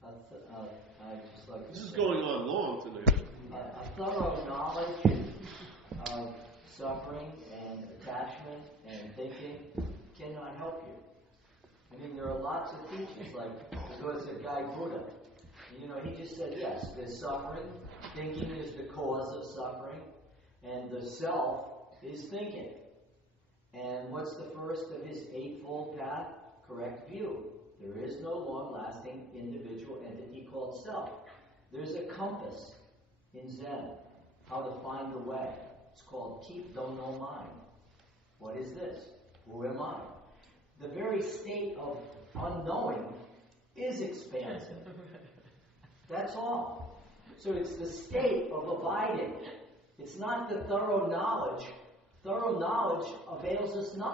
I just like this is going on long tonight. a thorough knowledge of suffering and attachment and thinking cannot help you. I mean, there are lots of teachers, like there was a guy, Buddha. You know, he just said, yes, there's suffering. Thinking is the cause of suffering. And the self is thinking. And what's the first of his eightfold path? Correct view. There is no long-lasting individual entity called self. There's a compass in Zen, how to find the way. It's called Keep Don't Know Mind. What is this? Who am I? The very state of unknowing is expansive. That's all. So it's the state of abiding. It's not the thorough knowledge. Thorough knowledge avails us nothing.